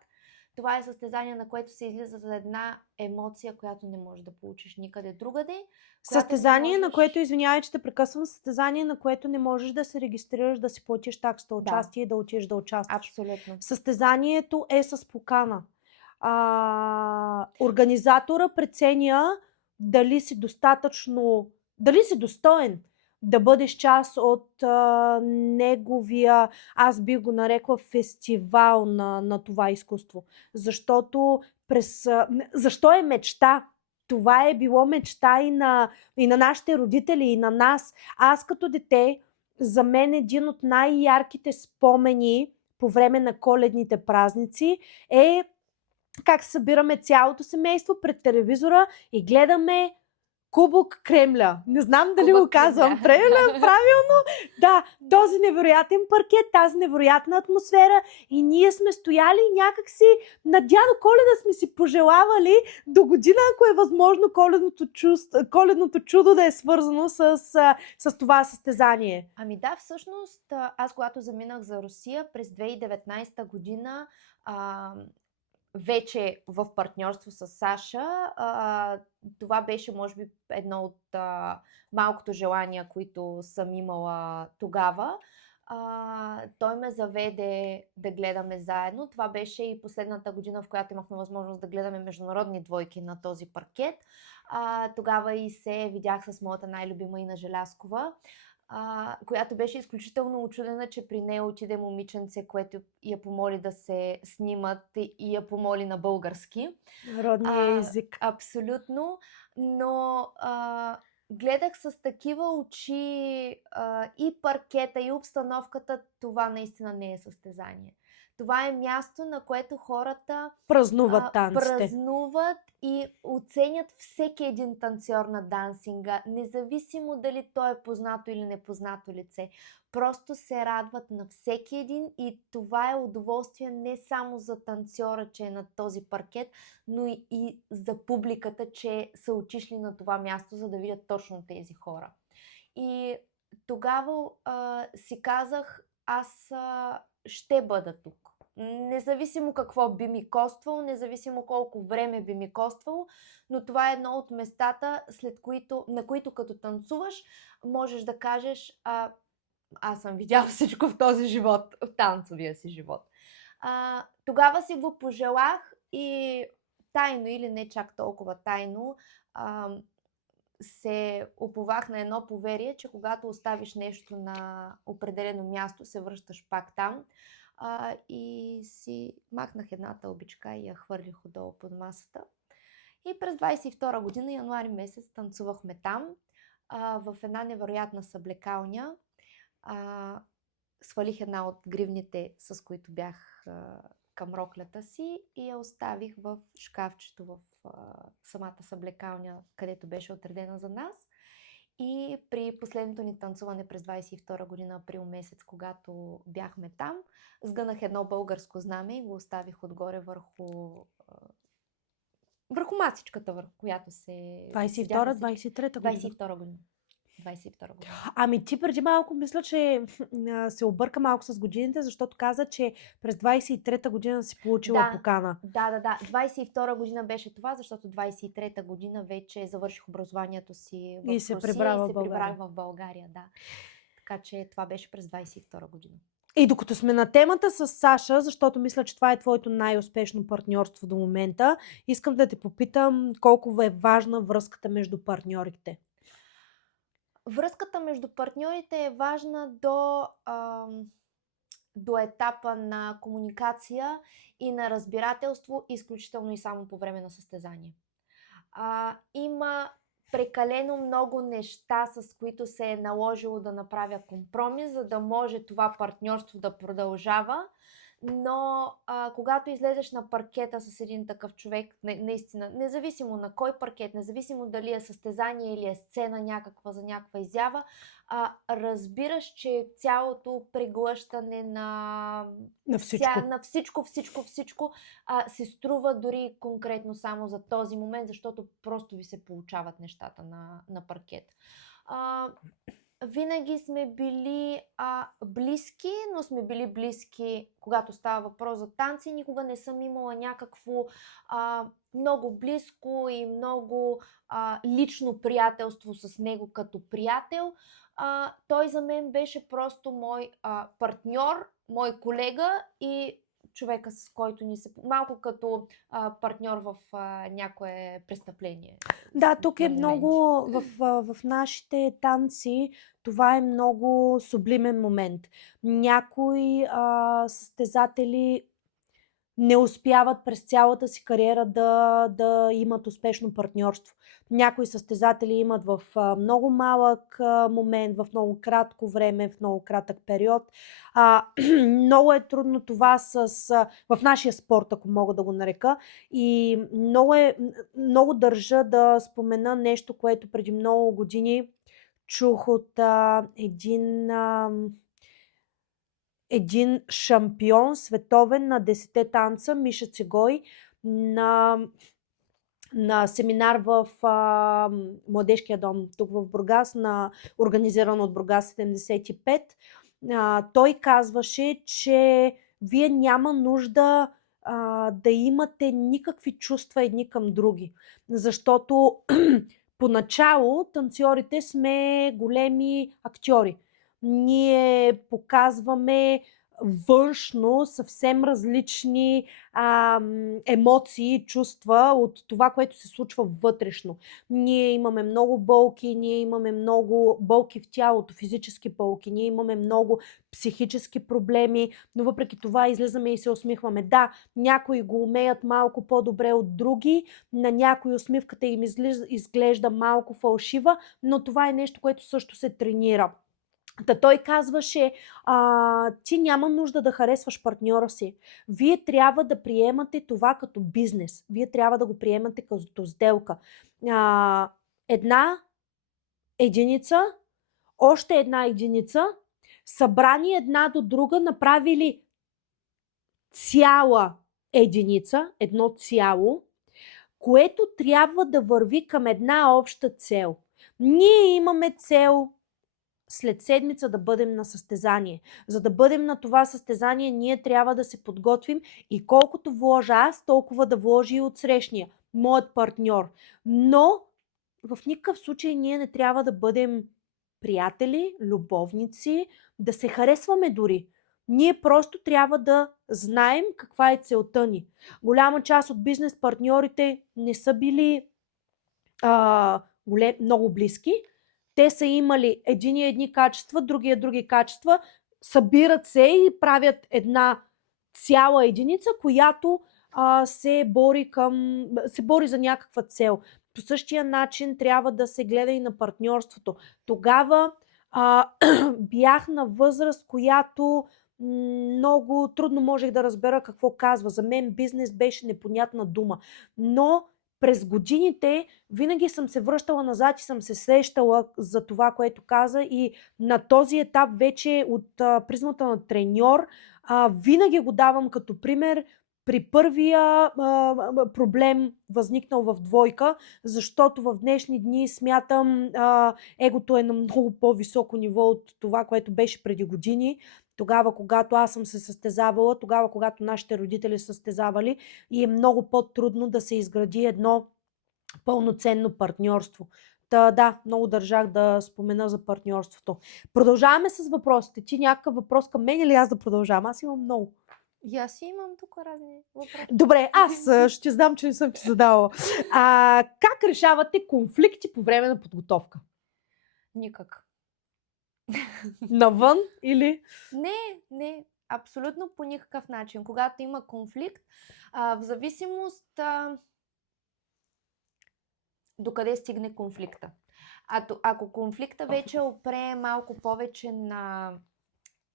Това е състезание, на което се излиза за една емоция, която не можеш да получиш никъде другаде. Състезание, на което, извинявай, че те прекъсвам, състезание, на което не можеш да се регистрираш, да си платиш таксата участие и да отидеш да участваш. Абсолютно. Състезанието е с покана. Организатора преценя дали си достоен да бъдеш част от неговия, аз би го нарекла, фестивал на това изкуство. Защо е мечта? Това е било мечта и на нашите родители, и на нас. Аз като дете, за мен един от най-ярките спомени по време на коледните празници е как събираме цялото семейство пред телевизора и гледаме Кубок Кремля. Не знам дали го казвам правилно. Да, този невероятен паркет, тази невероятна атмосфера и ние сме стояли някакси на дядо Коледа сме си пожелавали до година, ако е възможно, коледното чудо да е свързано с това състезание. Ами да, всъщност аз когато заминах за Русия през 2019 година, вече в партньорство с Саша, това беше може би едно от малкото желания, които съм имала тогава. Той ме заведе да гледаме заедно. Това беше и последната година, в която имахме възможност да гледаме международни двойки на този паркет. Тогава и се видях с моята най-любима Ина Желяскова, която беше изключително учудена, че при нея отиде момиченце, което я помоли да се снимат и я помоли на български. Родния език. Абсолютно. Но гледах с такива очи и паркета, и обстановката. Това наистина не е състезание. Това е място, на което хората празнуват танците. Празнуват и оценят всеки един танцор на дансинга, независимо дали той е познато или непознато лице. Просто се радват на всеки един и това е удоволствие не само за танцора, че е на този паркет, но и за публиката, че са отишли на това място, за да видят точно тези хора. И тогава си казах, аз ще бъда тук. Независимо какво би ми коствало, независимо колко време би ми коствало, но това е едно от местата, на които като танцуваш, можеш да кажеш, аз съм видял всичко в този живот, в танцовия си живот. Тогава си го пожелах и тайно или не чак толкова тайно, се уповах на едно поверие, че когато оставиш нещо на определено място, се връщаш пак там. И си махнах една тълбичка и я хвърлих отдолу под масата. И през 22 година, януари месец, танцувахме там, в една невероятна съблекалня, свалих една от гривните, с които бях към роклята си и я оставих в шкафчето в самата съблекалня, където беше отредена за нас. И при последното ни танцуване през 22 година, април месец, когато бяхме там, сгънах едно българско знаме и го оставих отгоре върху масичката, върху която се... 22-23 година. 22 година. 22 година. Ами ти преди малко мисля, че се обърка малко с годините, защото каза, че през 23-та година си получила покана. Да. 22 година беше това, защото 23-та година вече завърших образованието си в Русия и се прибрах в България. Да. Така че това беше през 22 година. И докато сме на темата с Саша, защото мисля, че това е твоето най-успешно партньорство до момента, искам да те попитам колко е важна връзката между партньорите. Връзката между партньорите е важна до етапа на комуникация и на разбирателство, изключително и само по време на състезание. Има прекалено много неща, с които се е наложило да направя компромис, за да може това партньорство да продължава. Но когато излезеш на паркета с един такъв човек, наистина, независимо на кой паркет, независимо дали е състезание или е сцена някаква за някаква изява, разбираш, че цялото преглъщане на всичко се струва дори конкретно само за този момент, защото просто ви се получават нещата на паркет. Винаги сме били близки, но сме били близки, когато става въпрос за танци. Никога не съм имала някакво много близко и много лично приятелство с него като приятел. Той за мен беше просто мой партньор, мой колега и човека, с който ни се... Малко като партньор в някое престъпление. Да, тук е много... В нашите танци това е много сублимен момент. Някои състезатели не успяват през цялата си кариера да имат успешно партньорство. Някои състезатели имат в много малък момент, в много кратко време, в много кратък период. Много е трудно това в нашия спорт, ако мога да го нарека. И много държа да спомена нещо, което преди много години чух от един шампион световен на 10 танца, Миша Цегой, на семинар в Младежкия дом, тук в Бургас, организиран от Бургас 75. Той казваше, че вие няма нужда да имате никакви чувства едни към други, защото поначало танцорите сме големи актьори. Ние показваме външно съвсем различни емоции, чувства от това, което се случва вътрешно. Ние имаме много болки, ние имаме много болки в тялото, физически болки, ние имаме много психически проблеми, но въпреки това излизаме и се усмихваме. Да, някои го умеят малко по-добре от други, на някои усмивката им изглежда малко фалшива, но това е нещо, което също се тренира. Той казваше, ти няма нужда да харесваш партньора си. Вие трябва да приемате това като бизнес. Вие трябва да го приемате като сделка. Една единица, още една единица, събрани една до друга, направили цяла единица, едно цяло, което трябва да върви към една обща цел. Ние имаме цел след седмица да бъдем на състезание. За да бъдем на това състезание, ние трябва да се подготвим и колкото вложа аз, толкова да вложи и отсрещния, моят партньор. Но в никакъв случай ние не трябва да бъдем приятели, любовници, да се харесваме дори. Ние просто трябва да знаем каква е целта ни. Голяма част от бизнес партньорите не са били много близки. Те са имали едни качества, другия други качества, събират се и правят една цяла единица, която се бори за някаква цел. По същия начин трябва да се гледа и на партньорството. Тогава а, бях на възраст, която много трудно можех да разбера какво казва. За мен бизнес беше непонятна дума. Но през годините винаги съм се връщала назад и съм се сещала за това, което каза, и на този етап вече от призмата на треньор винаги го давам като пример при първия проблем, възникнал в двойка, защото в днешни дни смятам, егото е на много по-високо ниво от това, което беше преди години. Тогава, когато аз съм се състезавала, тогава, когато нашите родители са състезавали, и е много по-трудно да се изгради едно пълноценно партньорство. Та, да, много държах да спомена за партньорството. Продължаваме с въпросите. Ти някакъв въпрос към мен или аз да продължавам? Аз имам много. И аз си имам тук разни въпроси. Добре, аз ще знам, че не съм ти задавала. Как решавате конфликти по време на подготовка? Никак. Навън или? Не, абсолютно по никакъв начин. Когато има конфликт, в зависимост докъде стигне конфликта. Ако конфликта вече опре малко повече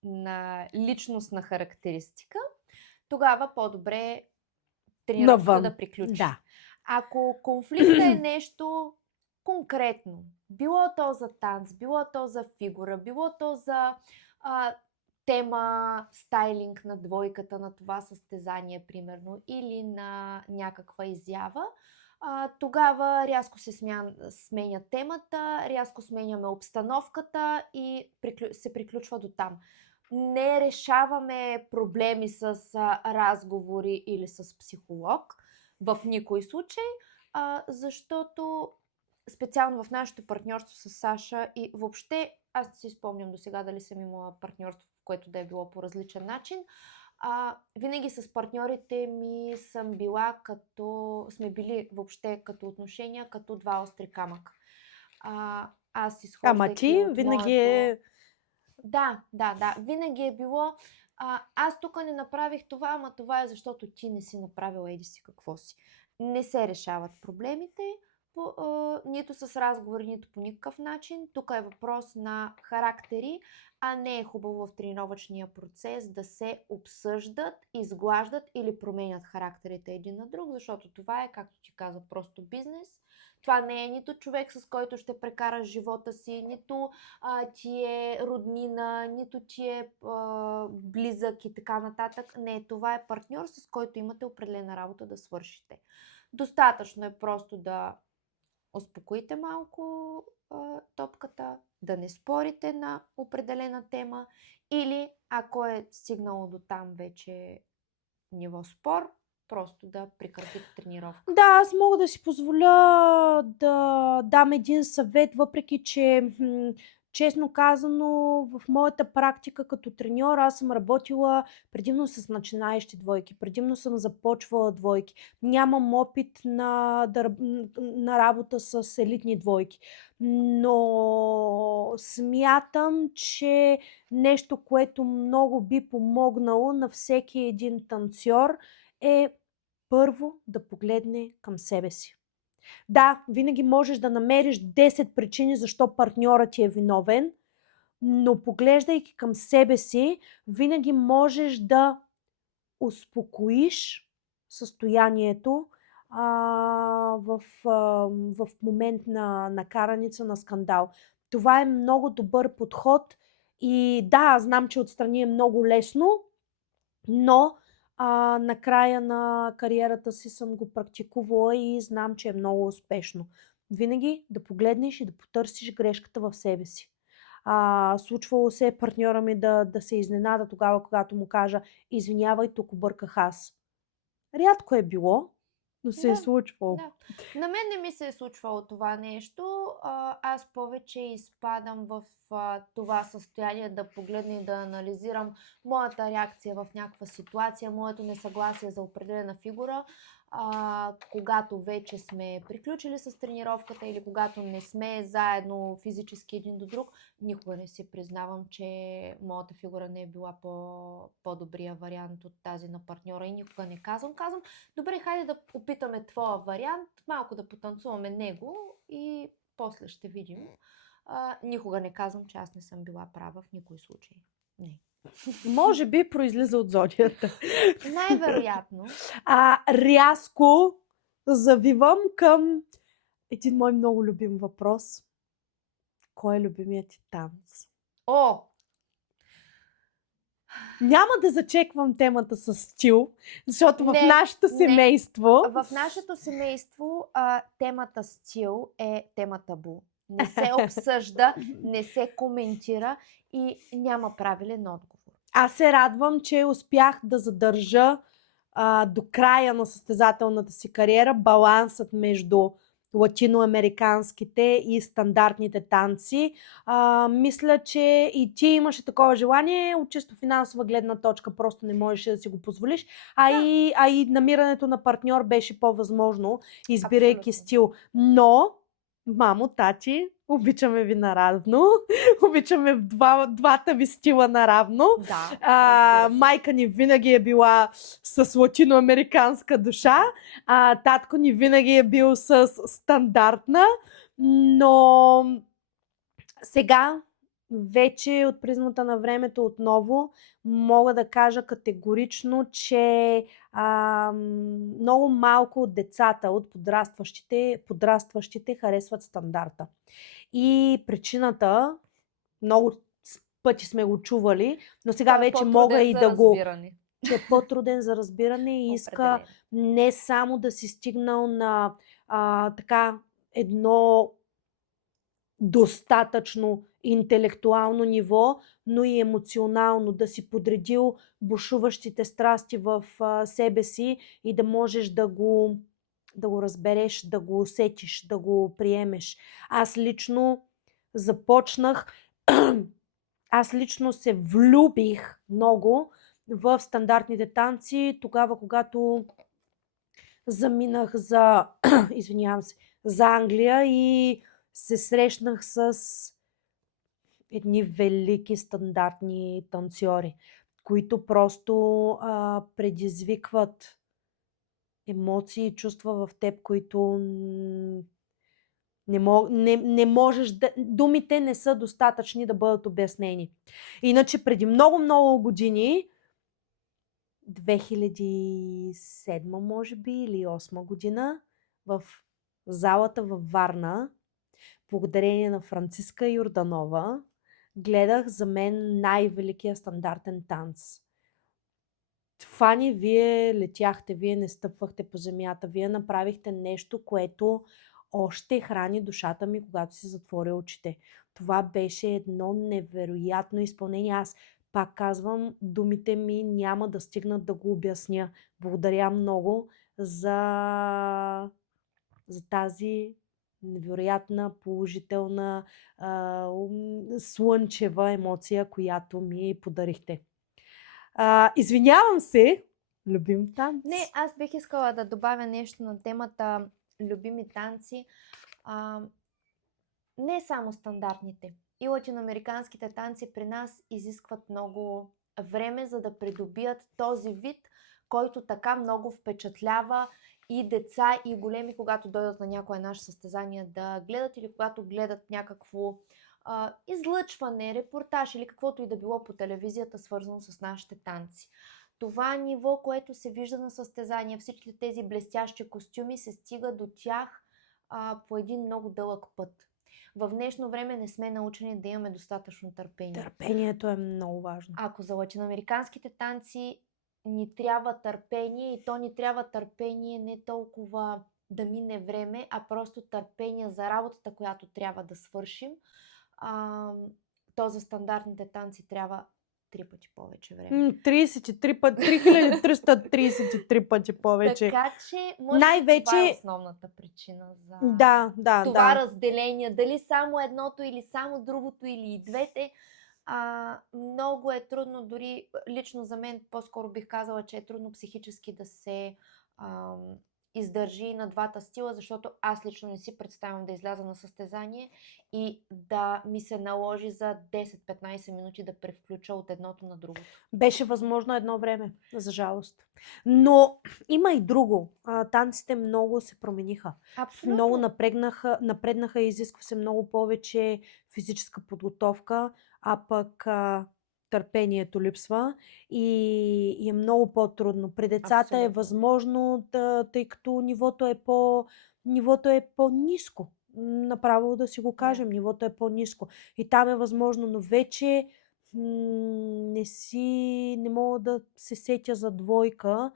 на личностна характеристика, тогава по-добре тренировката Навън. да приключи. Да. Ако конфликта е нещо конкретно, било то за танц, било то за фигура, било то за тема стайлинг на двойката на това състезание, примерно, или на някаква изява, тогава рязко се сменя темата, рязко сменяме обстановката и се приключва до там. Не решаваме проблеми с разговори или с психолог в никой случай, защото специално в нашето партньорство с Саша и въобще, аз не си спомням до сега дали съм имала партньорство, в което да е било по различен начин. Винаги с партньорите ми сме били въобще като отношения, като два остри камъка. Аз изхождайки Ама ти от винаги е... Да, винаги е било аз тук не направих това, ама това е защото ти не си направила еди си какво си. Не се решават проблемите, нито с разговори, нито по никакъв начин. Тук е въпрос на характери, а не е хубаво в тренировъчния процес да се обсъждат, изглаждат или променят характерите един на друг, защото това е, както ти каза, просто бизнес. Това не е нито човек, с който ще прекараш живота си, нито ти е роднина, нито ти е близък и така нататък. Не, това е партньор, с който имате определена работа да свършите. Достатъчно е просто да успокоите малко топката, да не спорите на определена тема или ако е стигнало до там вече ниво спор, просто да прекратите тренировка. Да, аз мога да си позволя да дам един съвет, въпреки че честно казано, в моята практика като треньор аз съм работила предимно с начинаещи двойки, предимно съм започвала двойки. Нямам опит на работа с елитни двойки. Но смятам, че нещо, което много би помогнало на всеки един танцор е първо да погледне към себе си. Да, винаги можеш да намериш 10 причини защо партньорът ти е виновен, но поглеждайки към себе си, винаги можеш да успокоиш състоянието в момент на караница, на скандал. Това е много добър подход и да, знам, че отстрани е много лесно, но накрая на кариерата си съм го практикувала и знам, че е много успешно. Винаги да погледнеш и да потърсиш грешката в себе си. Случвало се партньора ми да се изненада тогава, когато му кажа: извинявай, тук обърках аз. Рядко е било, но се е случвало. Да. На мен не ми се е случвало това нещо. Аз повече изпадам в това състояние да погледна и да анализирам моята реакция в някаква ситуация, моето несъгласие за определена фигура, когато вече сме приключили с тренировката или когато не сме заедно физически един до друг, никога не си признавам, че моята фигура не е била по-добрия вариант от тази на партньора и никога не казвам. Казвам: добре, хайде да опитаме твоя вариант, малко да потанцуваме него и после ще видим Никога не казвам, че аз не съм била права в никой случай. Не. Може би произлиза от зодията. Най-вероятно. Рязко завивам към един мой много любим въпрос. Кой е любимият ти танц? О! Няма да зачеквам темата с стил, защото в Не, нашето семейство... В нашето семейство темата стил е тема табу. Не се обсъжда, не се коментира и няма правилен отговор. Аз се радвам, че успях да задържа до края на състезателната си кариера балансът между латиноамериканските и стандартните танци. Мисля, че и ти имаше такова желание, от чисто финансова гледна точка просто не можеш да си го позволиш, и намирането на партньор беше по-възможно, избирайки Абсолютно. стил. Но, мамо, тати, обичаме ви наравно, обичаме двата ви стила наравно. Да, Майка ни винаги е била с латиноамериканска душа, татко ни винаги е бил с стандартна, но сега вече от призмата на времето отново мога да кажа категорично, че много малко от децата, от подрастващите харесват стандарта. И причината, много пъти сме го чували, но сега вече мога и да го... Че е по-труден за разбиране и иска не само да си стигнал на така едно достатъчно интелектуално ниво, но и емоционално, да си подредил бушуващите страсти в себе си и да можеш да го разбереш, да го усетиш, да го приемеш. Аз лично се влюбих много в стандартните танци, тогава когато заминах за Англия и се срещнах с едни велики стандартни танцори, които просто предизвикват емоции и чувства в теб, които не можеш да... Думите не са достатъчни да бъдат обяснени. Иначе преди много години, 2007 може би или 2008 година, в залата във Варна, благодарение на Франциска Йорданова, гледах за мен най-великия стандартен танц. Фани, вие летяхте, вие не стъпвахте по земята, вие направихте нещо, което още храни душата ми, когато си затворя очите. Това беше едно невероятно изпълнение. Аз пак казвам, думите ми няма да стигнат да го обясня. Благодаря много за тази невероятна, положителна, слънчева емоция, която ми подарихте. Извинявам се, любим танц. Не, аз бих искала да добавя нещо на темата любими танци. Не само стандартните. И латиноамериканските танци при нас изискват много време, за да придобият този вид, който така много впечатлява и деца, и големи, когато дойдат на някое наше състезание да гледат, или когато гледат някакво излъчване, репортаж или каквото и да било по телевизията, свързано с нашите танци. Това ниво, което се вижда на състезания, всички тези блестящи костюми, се стига до тях по един много дълъг път. В днешно време не сме научени да имаме достатъчно търпение. Търпението е много важно. Ако за латиноамериканските танци ни трябва търпение, и то ни трябва търпение не толкова да мине време, а просто търпение за работата, която трябва да свършим, то за стандартните танци трябва 3 пъти повече време. 3333 пъти повече. Така че, може би това е основната причина за това разделение. Дали само едното или само другото или и двете. Много е трудно, дори лично за мен по-скоро бих казала, че е трудно психически да се издържи на двата стила, защото аз лично не си представям да изляза на състезание и да ми се наложи за 10-15 минути да превключа от едното на другото. Беше възможно едно време, за жалост. Но има и друго. Танците много се промениха. Абсолютно. Много напреднаха и изисква се много повече физическа подготовка, а пък търпението липсва и е много по-трудно. При децата е Абсолютно. възможно, тъй като нивото е по-ниско. Направо да си го кажем, нивото е по-ниско. И там е възможно, но вече не мога да се сетя за двойка,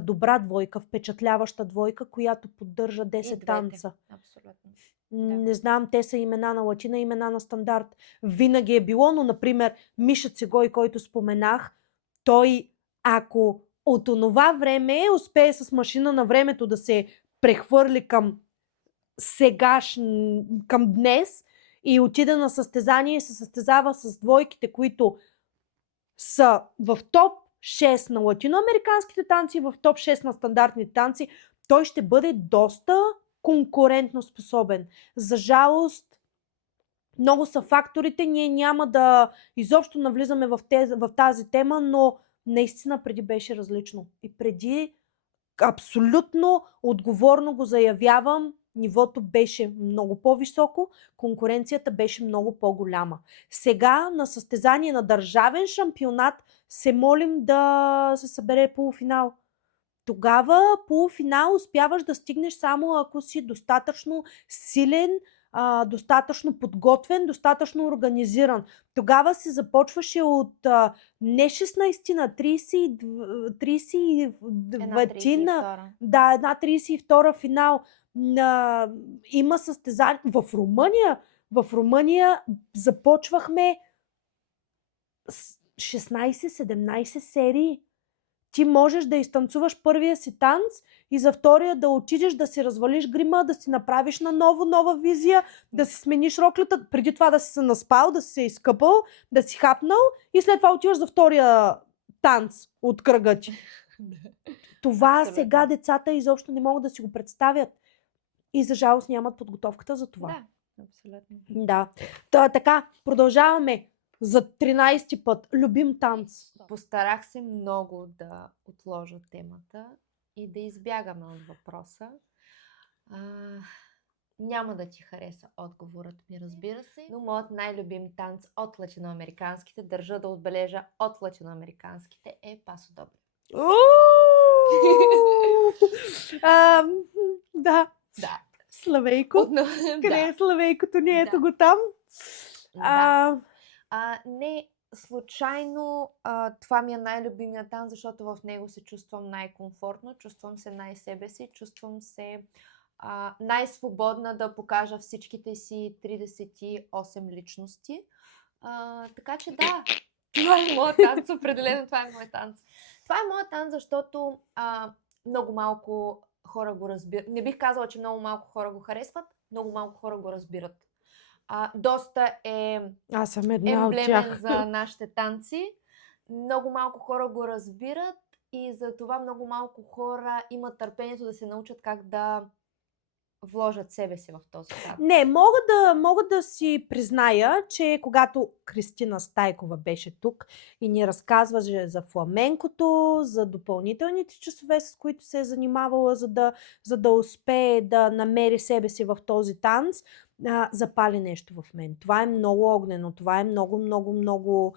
добра двойка, впечатляваща двойка, която поддържа И 10 двете. танца. Абсолютно. Не знам, те са имена на латина, имена на стандарт. Винаги е било, но, например, Миша Цегой, който споменах, той, ако от онова време успее с машина на времето да се прехвърли към към днес и отида на състезание и се състезава с двойките, които са в топ 6 на латиноамериканските танци, в топ 6 на стандартните танци, той ще бъде доста конкурентно способен. За жалост, много са факторите, ние няма да изобщо навлизаме в тази тема, но наистина преди беше различно. И преди абсолютно отговорно го заявявам, нивото беше много по-високо, конкуренцията беше много по-голяма. Сега на състезание на държавен шампионат се молим да се събере полуфинал. Тогава полуфинал успяваш да стигнеш само ако си достатъчно силен, достатъчно подготвен, достатъчно организиран. Тогава се започваше от не 16 на 32 да, една 32 финал. Има състезание в Румъния. В Румъния започвахме с 16-17 серии. Ти можеш да изтанцуваш първия си танц и за втория да отидеш да си развалиш грима, да си направиш нова визия, да си смениш роклята, преди това да си се наспал, да си се изкъпал, да си хапнал и след това отиваш за втория танц от кръга ти. Това Абсолютно. сега децата изобщо не могат да си го представят. И за жалост нямат подготовката за това. Да, абсолютно. Да. Така, продължаваме. За 13-ти път. Любим танц. Постарах се много да отложа темата и да избягаме от въпроса. Няма да ти хареса отговорът ми, разбира се, но моят най-любим танц от латиноамериканските, държа да отбележа от латиноамериканските, е Пасо Добле. Да. Да. Славейко. Къде е Славейкото? Не ето го там. Не случайно това ми е най-любимият танц, защото в него се чувствам най-комфортно, чувствам се най-себе си, чувствам се най-свободна да покажа всичките си 38 личности. Така че да, това е моят танц, определено това е моят танц. Това е моят танц, защото много малко хора го разбират. Не бих казала, че много малко хора го харесват, много малко хора го разбират. Доста е емблемен за нашите танци. Много малко хора го разбират и за това много малко хора имат търпението да се научат как да вложат себе си в този танц. Не, мога да си призная, че когато Кристина Стайкова беше тук и ни разказваше за фламенкото, за допълнителните часове, с които се е занимавала, за да успее да намери себе си в този танц, запали нещо в мен. Това е много огнено, това е много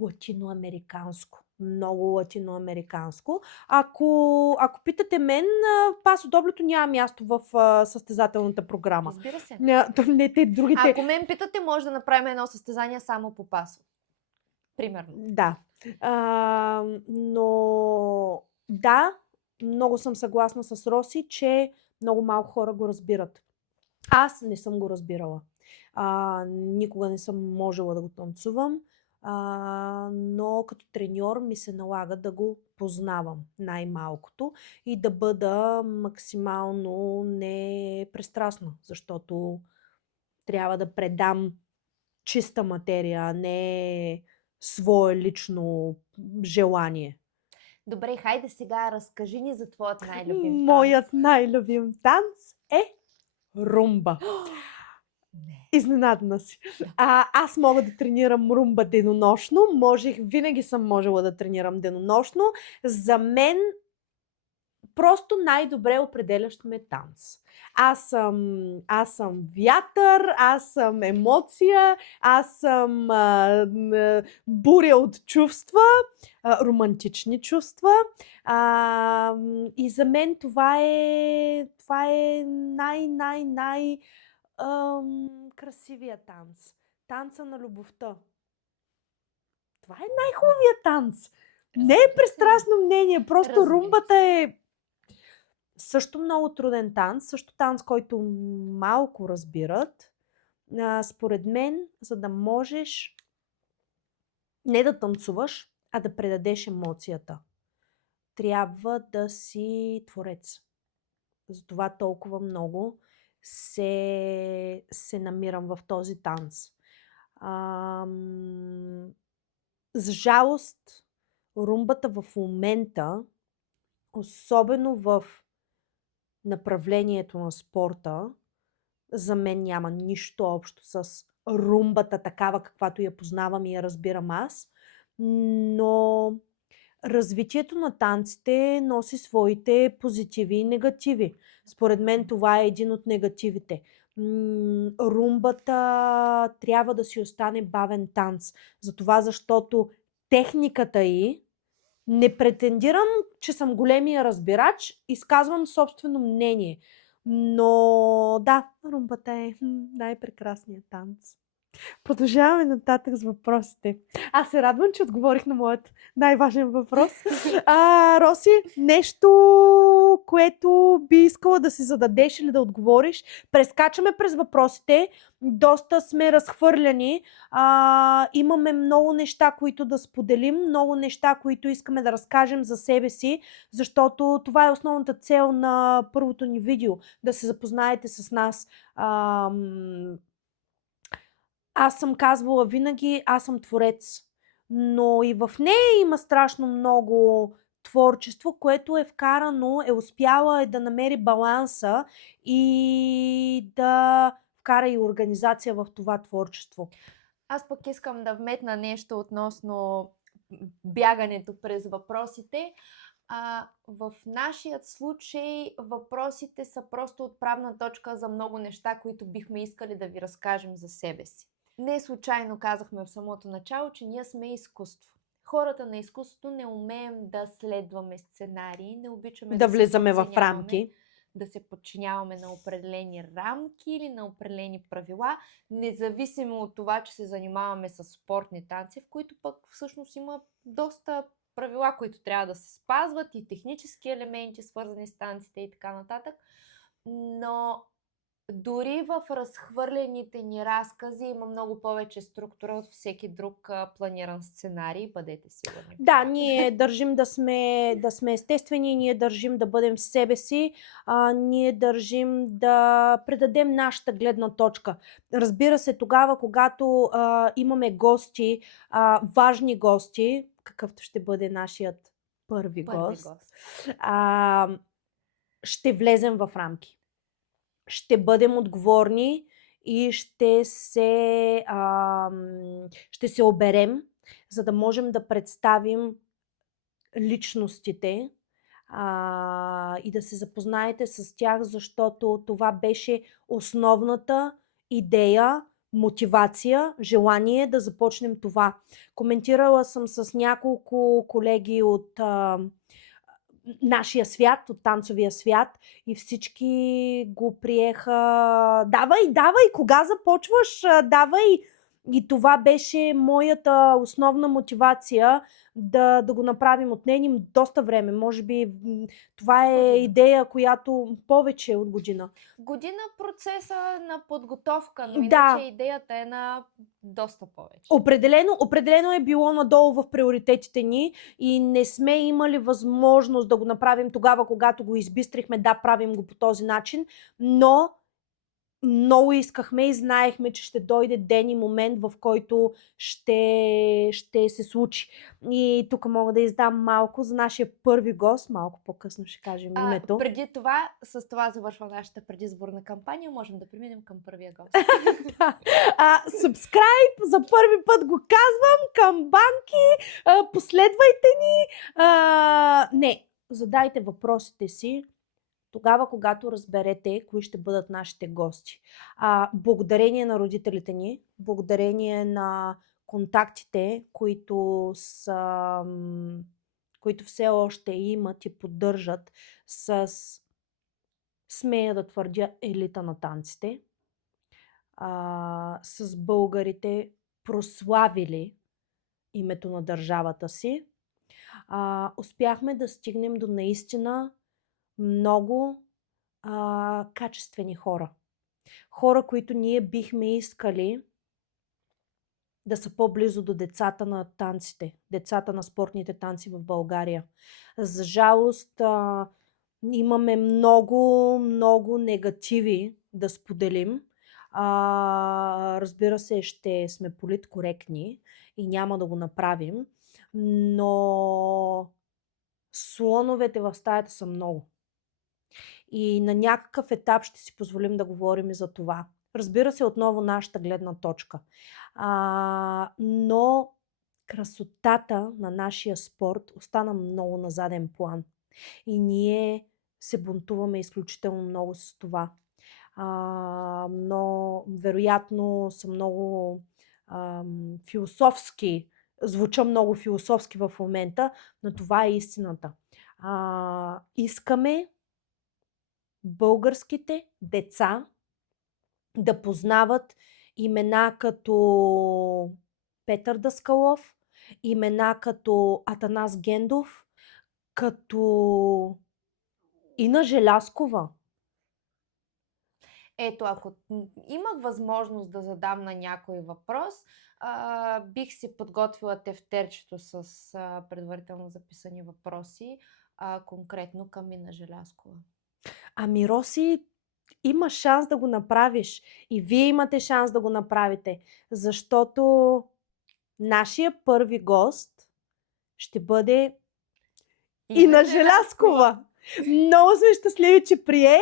латиноамериканско. Много латиноамериканско. Ако питате мен, Пасо Доблето няма място в състезателната програма. Разбира се. Другите... Ако мен питате, може да направим едно състезание само по Пасо. Примерно. Да. Но да, много съм съгласна с Роси, че много малко хора го разбират. Аз не съм го разбирала. Никога не съм можела да го танцувам. Но като треньор ми се налага да го познавам най-малкото и да бъда максимално непристрастна, защото трябва да предам чиста материя, а не свое лично желание. Добре, хайде сега, разкажи ни за твоят най-любим танц. Моят най-любим танц е румба. Не. Изненадана си. Аз мога да тренирам румба денонощно. Винаги съм можела да тренирам денонощно. За мен просто най-добре определящ ме танц. Аз съм вятър, аз съм емоция, аз съм буря от чувства, романтични чувства. И за мен това е най красивия танц. Танца на любовта. Това е най-хубавия танц. Не е пристрастно мнение, просто Разбира се. румбата е също много труден танц, също танц, който малко разбират. Според мен, за да можеш не да танцуваш, а да предадеш емоцията, трябва да си творец. Затова толкова много се намирам в този танц. За жалост, румбата в момента, особено в направлението на спорта, за мен няма нищо общо с румбата такава, каквато я познавам и я разбирам аз, но развитието на танците носи своите позитиви и негативи. Според мен това е един от негативите. Румбата трябва да си остане бавен танц. Затова, защото техниката й, не претендирам, че съм големия разбирач, изказвам собствено мнение. Но да, румбата е най-прекрасният танц. Продължаваме нататък с въпросите. Аз се радвам, че отговорих на моят най-важен въпрос. Роси, нещо, което би искала да си зададеш или да отговориш? Прескачаме през въпросите. Доста сме разхвърляни. Имаме много неща, които да споделим, много неща, които искаме да разкажем за себе си, защото това е основната цел на първото ни видео. Да се запознаете с нас. Аз съм казвала винаги, аз съм творец, но и в нея има страшно много творчество, което е вкарано, успяла да намери баланса и да вкара и организация в това творчество. Аз пък искам да вметна нещо относно бягането през въпросите. В нашият случай въпросите са просто отправна точка за много неща, които бихме искали да ви разкажем за себе си. Не случайно казахме в самото начало, че ние сме изкуство. Хората на изкуството не умеем да следваме сценарии, не обичаме да влизаме в подчиняваме, рамки. да се подчиняваме на определени рамки или на определени правила, независимо от това, че се занимаваме с спортни танци, в които пък всъщност има доста правила, които трябва да се спазват и технически елементи, свързани с танците и така нататък. Но дори в разхвърлените ни разкази има много повече структура от всеки друг планиран сценарий, бъдете сигурни. Да, ние държим да сме естествени, ние държим да бъдем в себе си, ние държим да предадем нашата гледна точка. Разбира се, тогава, когато имаме гости, важни гости, какъвто ще бъде нашият първи гост. Ще влезем в рамки. Ще бъдем отговорни и ще се оберем, за да можем да представим личностите и да се запознаете с тях, защото това беше основната идея, мотивация, желание да започнем това. Коментирала съм с няколко колеги от нашия свят, от танцовия свят, и всички го приеха. Давай, кога започваш? Давай! И това беше моята основна мотивация да го направим. Отнени доста време. Може би това е идея, която повече от година. Година процеса на подготовка, но иначе идеята е на доста повече. Определено е било надолу в приоритетите ни и не сме имали възможност да го направим тогава, когато го избистрихме. Да, правим го по този начин, но много искахме и знаехме, че ще дойде ден и момент, в който ще се случи. И тук мога да издам малко за нашия първи гост, малко по-късно ще кажем името. Преди това, с това завършва нашата предизборна кампания, можем да преминем към първия гост. Subscribe, за първи път го казвам, към банки, последвайте ни. Не, задайте въпросите си тогава, когато разберете кои ще бъдат нашите гости. Благодарение на родителите ни, благодарение на контактите, които все още имат и поддържат с, смея да твърдя, елита на танците, с българите, прославили името на държавата си, успяхме да стигнем до наистина много качествени хора. Хора, които ние бихме искали да са по-близо до децата на танците, децата на спортните танци в България. За жалост, имаме много, много негативи да споделим. Разбира се, ще сме политкоректни и няма да го направим, но слоновете в стаята са много. И на някакъв етап ще си позволим да говорим и за това. Разбира се, отново нашата гледна точка. Но красотата на нашия спорт остана много на заден план. И ние се бунтуваме изключително много с това. Но вероятно съм много философски, звуча много философски в момента, но това е истината. Искаме българските деца да познават имена като Петър Даскалов, имена като Атанас Гендов, като Ина Желязкова. Ето, ако имах възможност да задам на някой въпрос, бих си подготвила тефтерчето с предварително записани въпроси, конкретно към Ина Желязкова. Ами, Роси, има шанс да го направиш и вие имате шанс да го направите, защото нашия първи гост ще бъде Ина Желязкова. Много сме щастливи, че прие.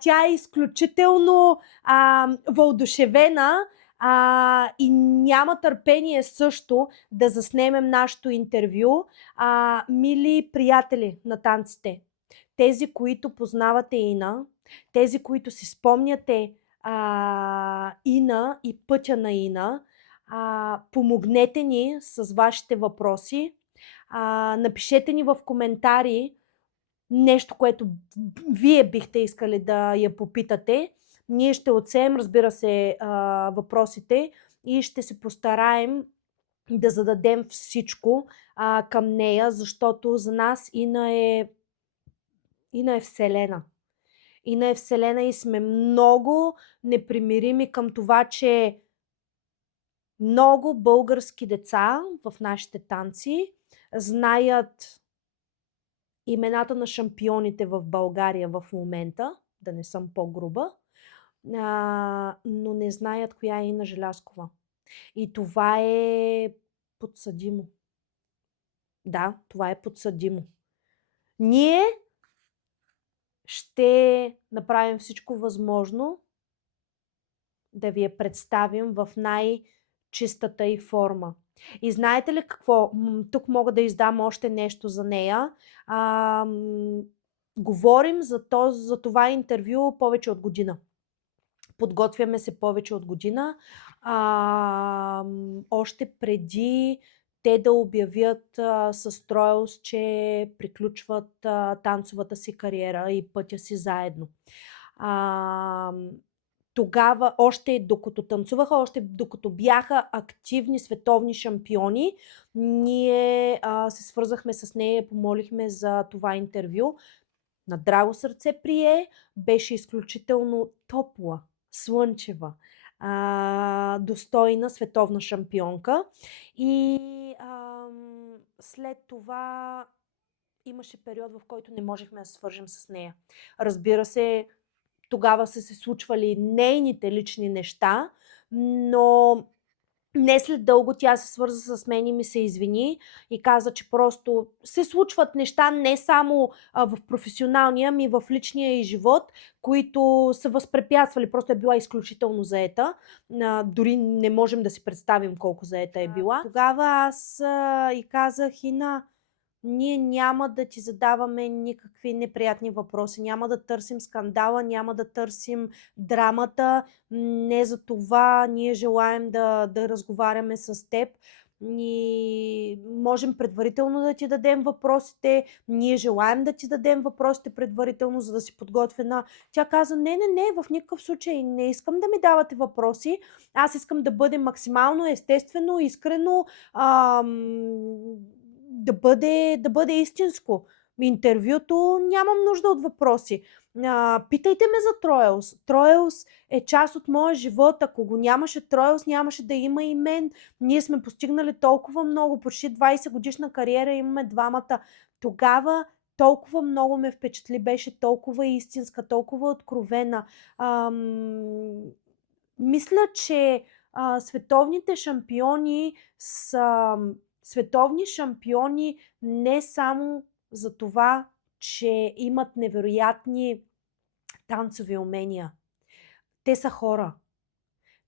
Тя е изключително въодушевена и няма търпение също да заснемем нашето интервю. Мили приятели на танците, тези, които познавате Ина, тези, които си спомняте Ина и пътя на Ина, помогнете ни с вашите въпроси. Напишете ни в коментари нещо, което вие бихте искали да я попитате. Ние ще отсеем, разбира се, въпросите и ще се постараем да зададем всичко към нея, защото за нас Ина е вселена. Ина е вселена и сме много непримирими към това, че много български деца в нашите танци знаят имената на шампионите в България в момента, да не съм по-груба, но не знаят коя е Ина Желязкова. И това е подсъдимо. Да, това е подсъдимо. Ние ще направим всичко възможно да ви я представим в най-чистата й форма. И знаете ли какво? Тук мога да издам още нещо за нея. Говорим за това интервю повече от година. Подготвяме се повече от година. Още преди те да обявят с Тройлс, че приключват танцовата си кариера и пътя си заедно. Тогава, още докато танцуваха, още докато бяха активни световни шампиони, ние се свързахме с нея, помолихме за това интервю. На драго сърце прие, беше изключително топла, слънчева, достойна световна шампионка. И след това имаше период, в който не можехме да се свържем с нея. Разбира се, тогава са се случвали нейните лични неща, но не след дълго тя се свърза с мен и ми се извини и каза, че просто се случват неща не само в професионалния, ами в личния й живот, които са възпрепятствали. Просто е била изключително заета. Дори не можем да си представим колко заета е била. Тогава аз и казах: Ина, ние няма да ти задаваме никакви неприятни въпроси, няма да търсим скандала, няма да търсим драмата, не за това ние желаем да разговаряме с теб. И можем предварително да ти дадем въпросите, ние желаем да ти дадем въпросите предварително, за да си подготвена. Тя каза: не, в никакъв случай не искам да ми давате въпроси, аз искам да бъде максимално естествено, искрено, да бъде истинско. Интервюто нямам нужда от въпроси. Питайте ме за Троелс. Троелс е част от моя живот. Ако го нямаше Троелс, нямаше да има и мен. Ние сме постигнали толкова много, почти 20 годишна кариера имаме двамата. Тогава толкова много ме впечатли, беше толкова истинска, толкова откровена. Мисля, че световните шампиони са световни шампиони не само за това, че имат невероятни танцови умения. Те са хора.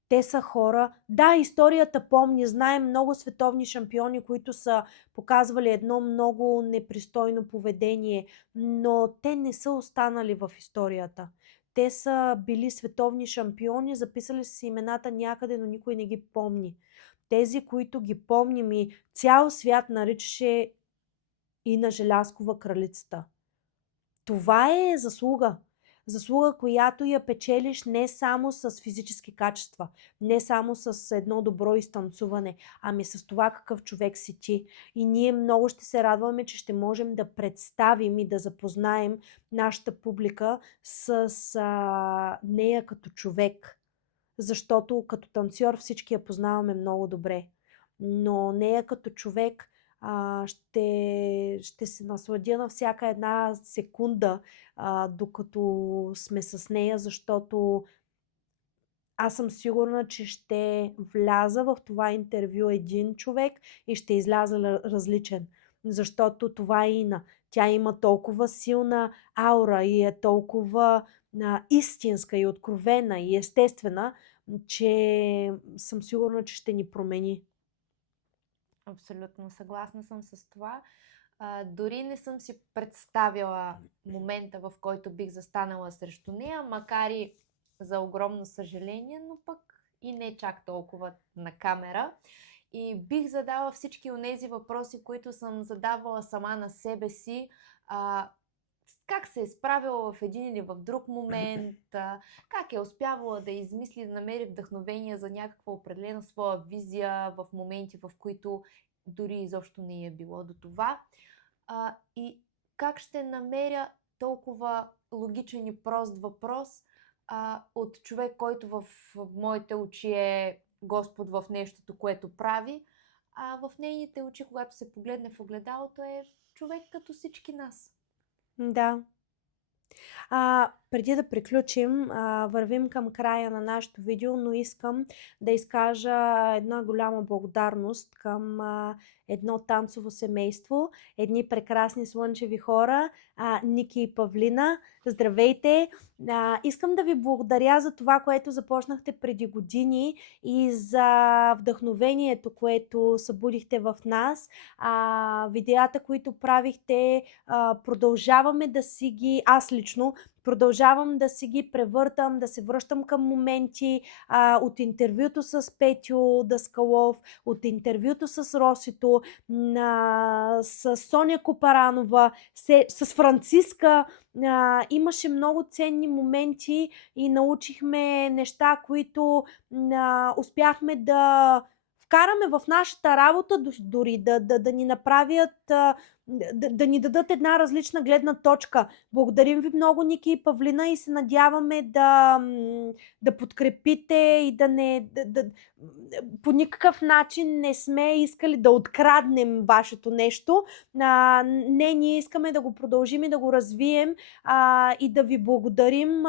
Те са хора. Да, историята помни, знаем много световни шампиони, които са показвали едно много непристойно поведение, но те не са останали в историята. Те са били световни шампиони, записали са си имената някъде, но никой не ги помни. Тези, които ги помним, и цял свят наричаше Ина Желязкова кралицата. Това е заслуга. Заслуга, която я печелиш не само с физически качества, не само с едно добро изтанцуване, ами с това какъв човек си ти. И ние много ще се радваме, че ще можем да представим и да запознаем нашата публика с нея като човек. Защото като танцор всички я познаваме много добре. Но нея като човек ще се насладя на всяка една секунда, докато сме с нея, защото аз съм сигурна, че ще вляза в това интервю един човек и ще изляза различен. Защото това е Ина. Тя има толкова силна аура и е толкова истинска и откровена и естествена, че съм сигурна, че ще ни промени. Абсолютно съгласна съм с това. Дори не съм си представила момента, в който бих застанала срещу нея, макар и за огромно съжаление, но пък и не чак толкова на камера. И бих задала всички онези въпроси, които съм задавала сама на себе си. Как се е справила в един или в друг момент, как е успявала да измисли, да намери вдъхновение за някаква определена своя визия в моменти, в които дори изобщо не е било до това. И как ще намеря толкова логичен и прост въпрос от човек, който в моите очи е Господ в нещото, което прави, а в нейните очи, когато се погледне в огледалото, е човек като всички нас. Да. Преди да приключим, вървим към края на нашето видео, но искам да изкажа една голяма благодарност към едно танцово семейство, едни прекрасни слънчеви хора, Ники и Павлина. Здравейте! Искам да ви благодаря за това, което започнахте преди години и за вдъхновението, което събудихте в нас. Видеята, които правихте, продължаваме да си ги, аз лично, продължавам да си ги превъртам, да се връщам към моменти от интервюто с Петю Даскалов, от интервюто с Росито, с Соня Копаранова, с Франциска. Имаше много ценни моменти и научихме неща, които успяхме да вкараме в нашата работа, дори да ни направят да ни дадат една различна гледна точка. Благодарим ви много, Ники и Павлина, и се надяваме да подкрепите и да не... по никакъв начин не сме искали да откраднем вашето нещо. Не, ние искаме да го продължим и да го развием и да ви благодарим.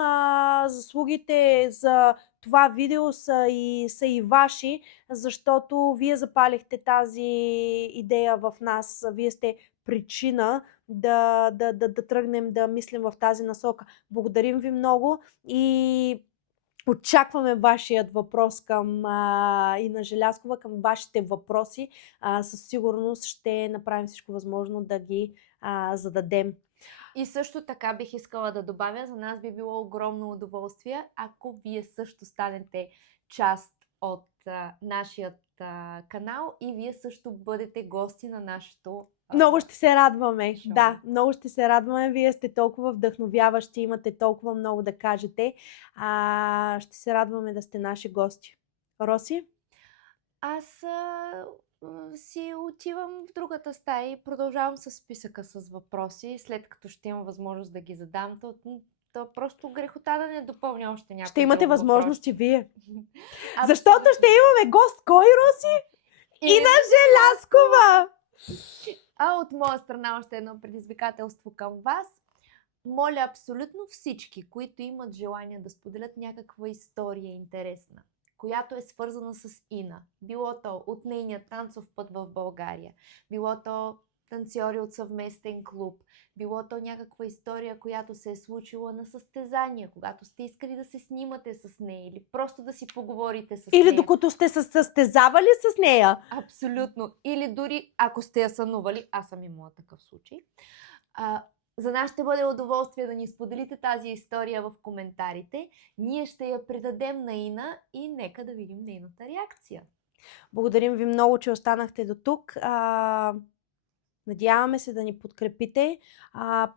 Заслугите за това видео са и ваши, защото вие запалихте тази идея в нас. Вие сте причина да тръгнем да мислим в тази насока. Благодарим ви много и очакваме вашият въпрос към Ина Желязкова, към вашите въпроси. Със сигурност ще направим всичко възможно да ги зададем. И също така бих искала да добавя, за нас би било огромно удоволствие, ако вие също станете част от нашият канал и вие също бъдете гости на нашето много ще се радваме. шоу. Да, много ще се радваме. Вие сте толкова вдъхновяващи, имате толкова много да кажете. Ще се радваме да сте наши гости. Роси? Аз си отивам в другата стая и продължавам с списъка с въпроси, след като ще имам възможност да ги задам. То просто грехота да не допълня още някой Ще имате друг възможност и вие. въпрос. Защото ще имаме гост. Кой, Роси? Ина Желязкова! От моя страна още едно предизвикателство към вас. Моля абсолютно всички, които имат желание да споделят някаква история интересна, която е свързана с Ина. Било то от нейния танцов път в България, било то танцори от съвместен клуб, било то някаква история, която се е случила на състезания, когато сте искали да се снимате с нея или просто да си поговорите с нея. Или докато сте се състезавали с нея. Абсолютно. Или дори ако сте я сънували, аз съм имала такъв случай. За нас ще бъде удоволствие да ни споделите тази история в коментарите. Ние ще я предадем на Ина и нека да видим нейната реакция. Благодарим ви много, че останахте до тук. Надяваме се да ни подкрепите.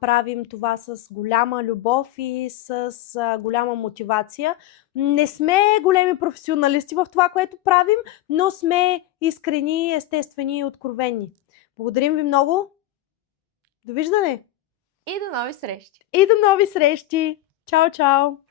Правим това с голяма любов и с голяма мотивация. Не сме големи професионалисти в това, което правим, но сме искрени, естествени и откровени. Благодарим ви много. Довиждане! И до нови срещи! И до нови срещи! Чао, чао!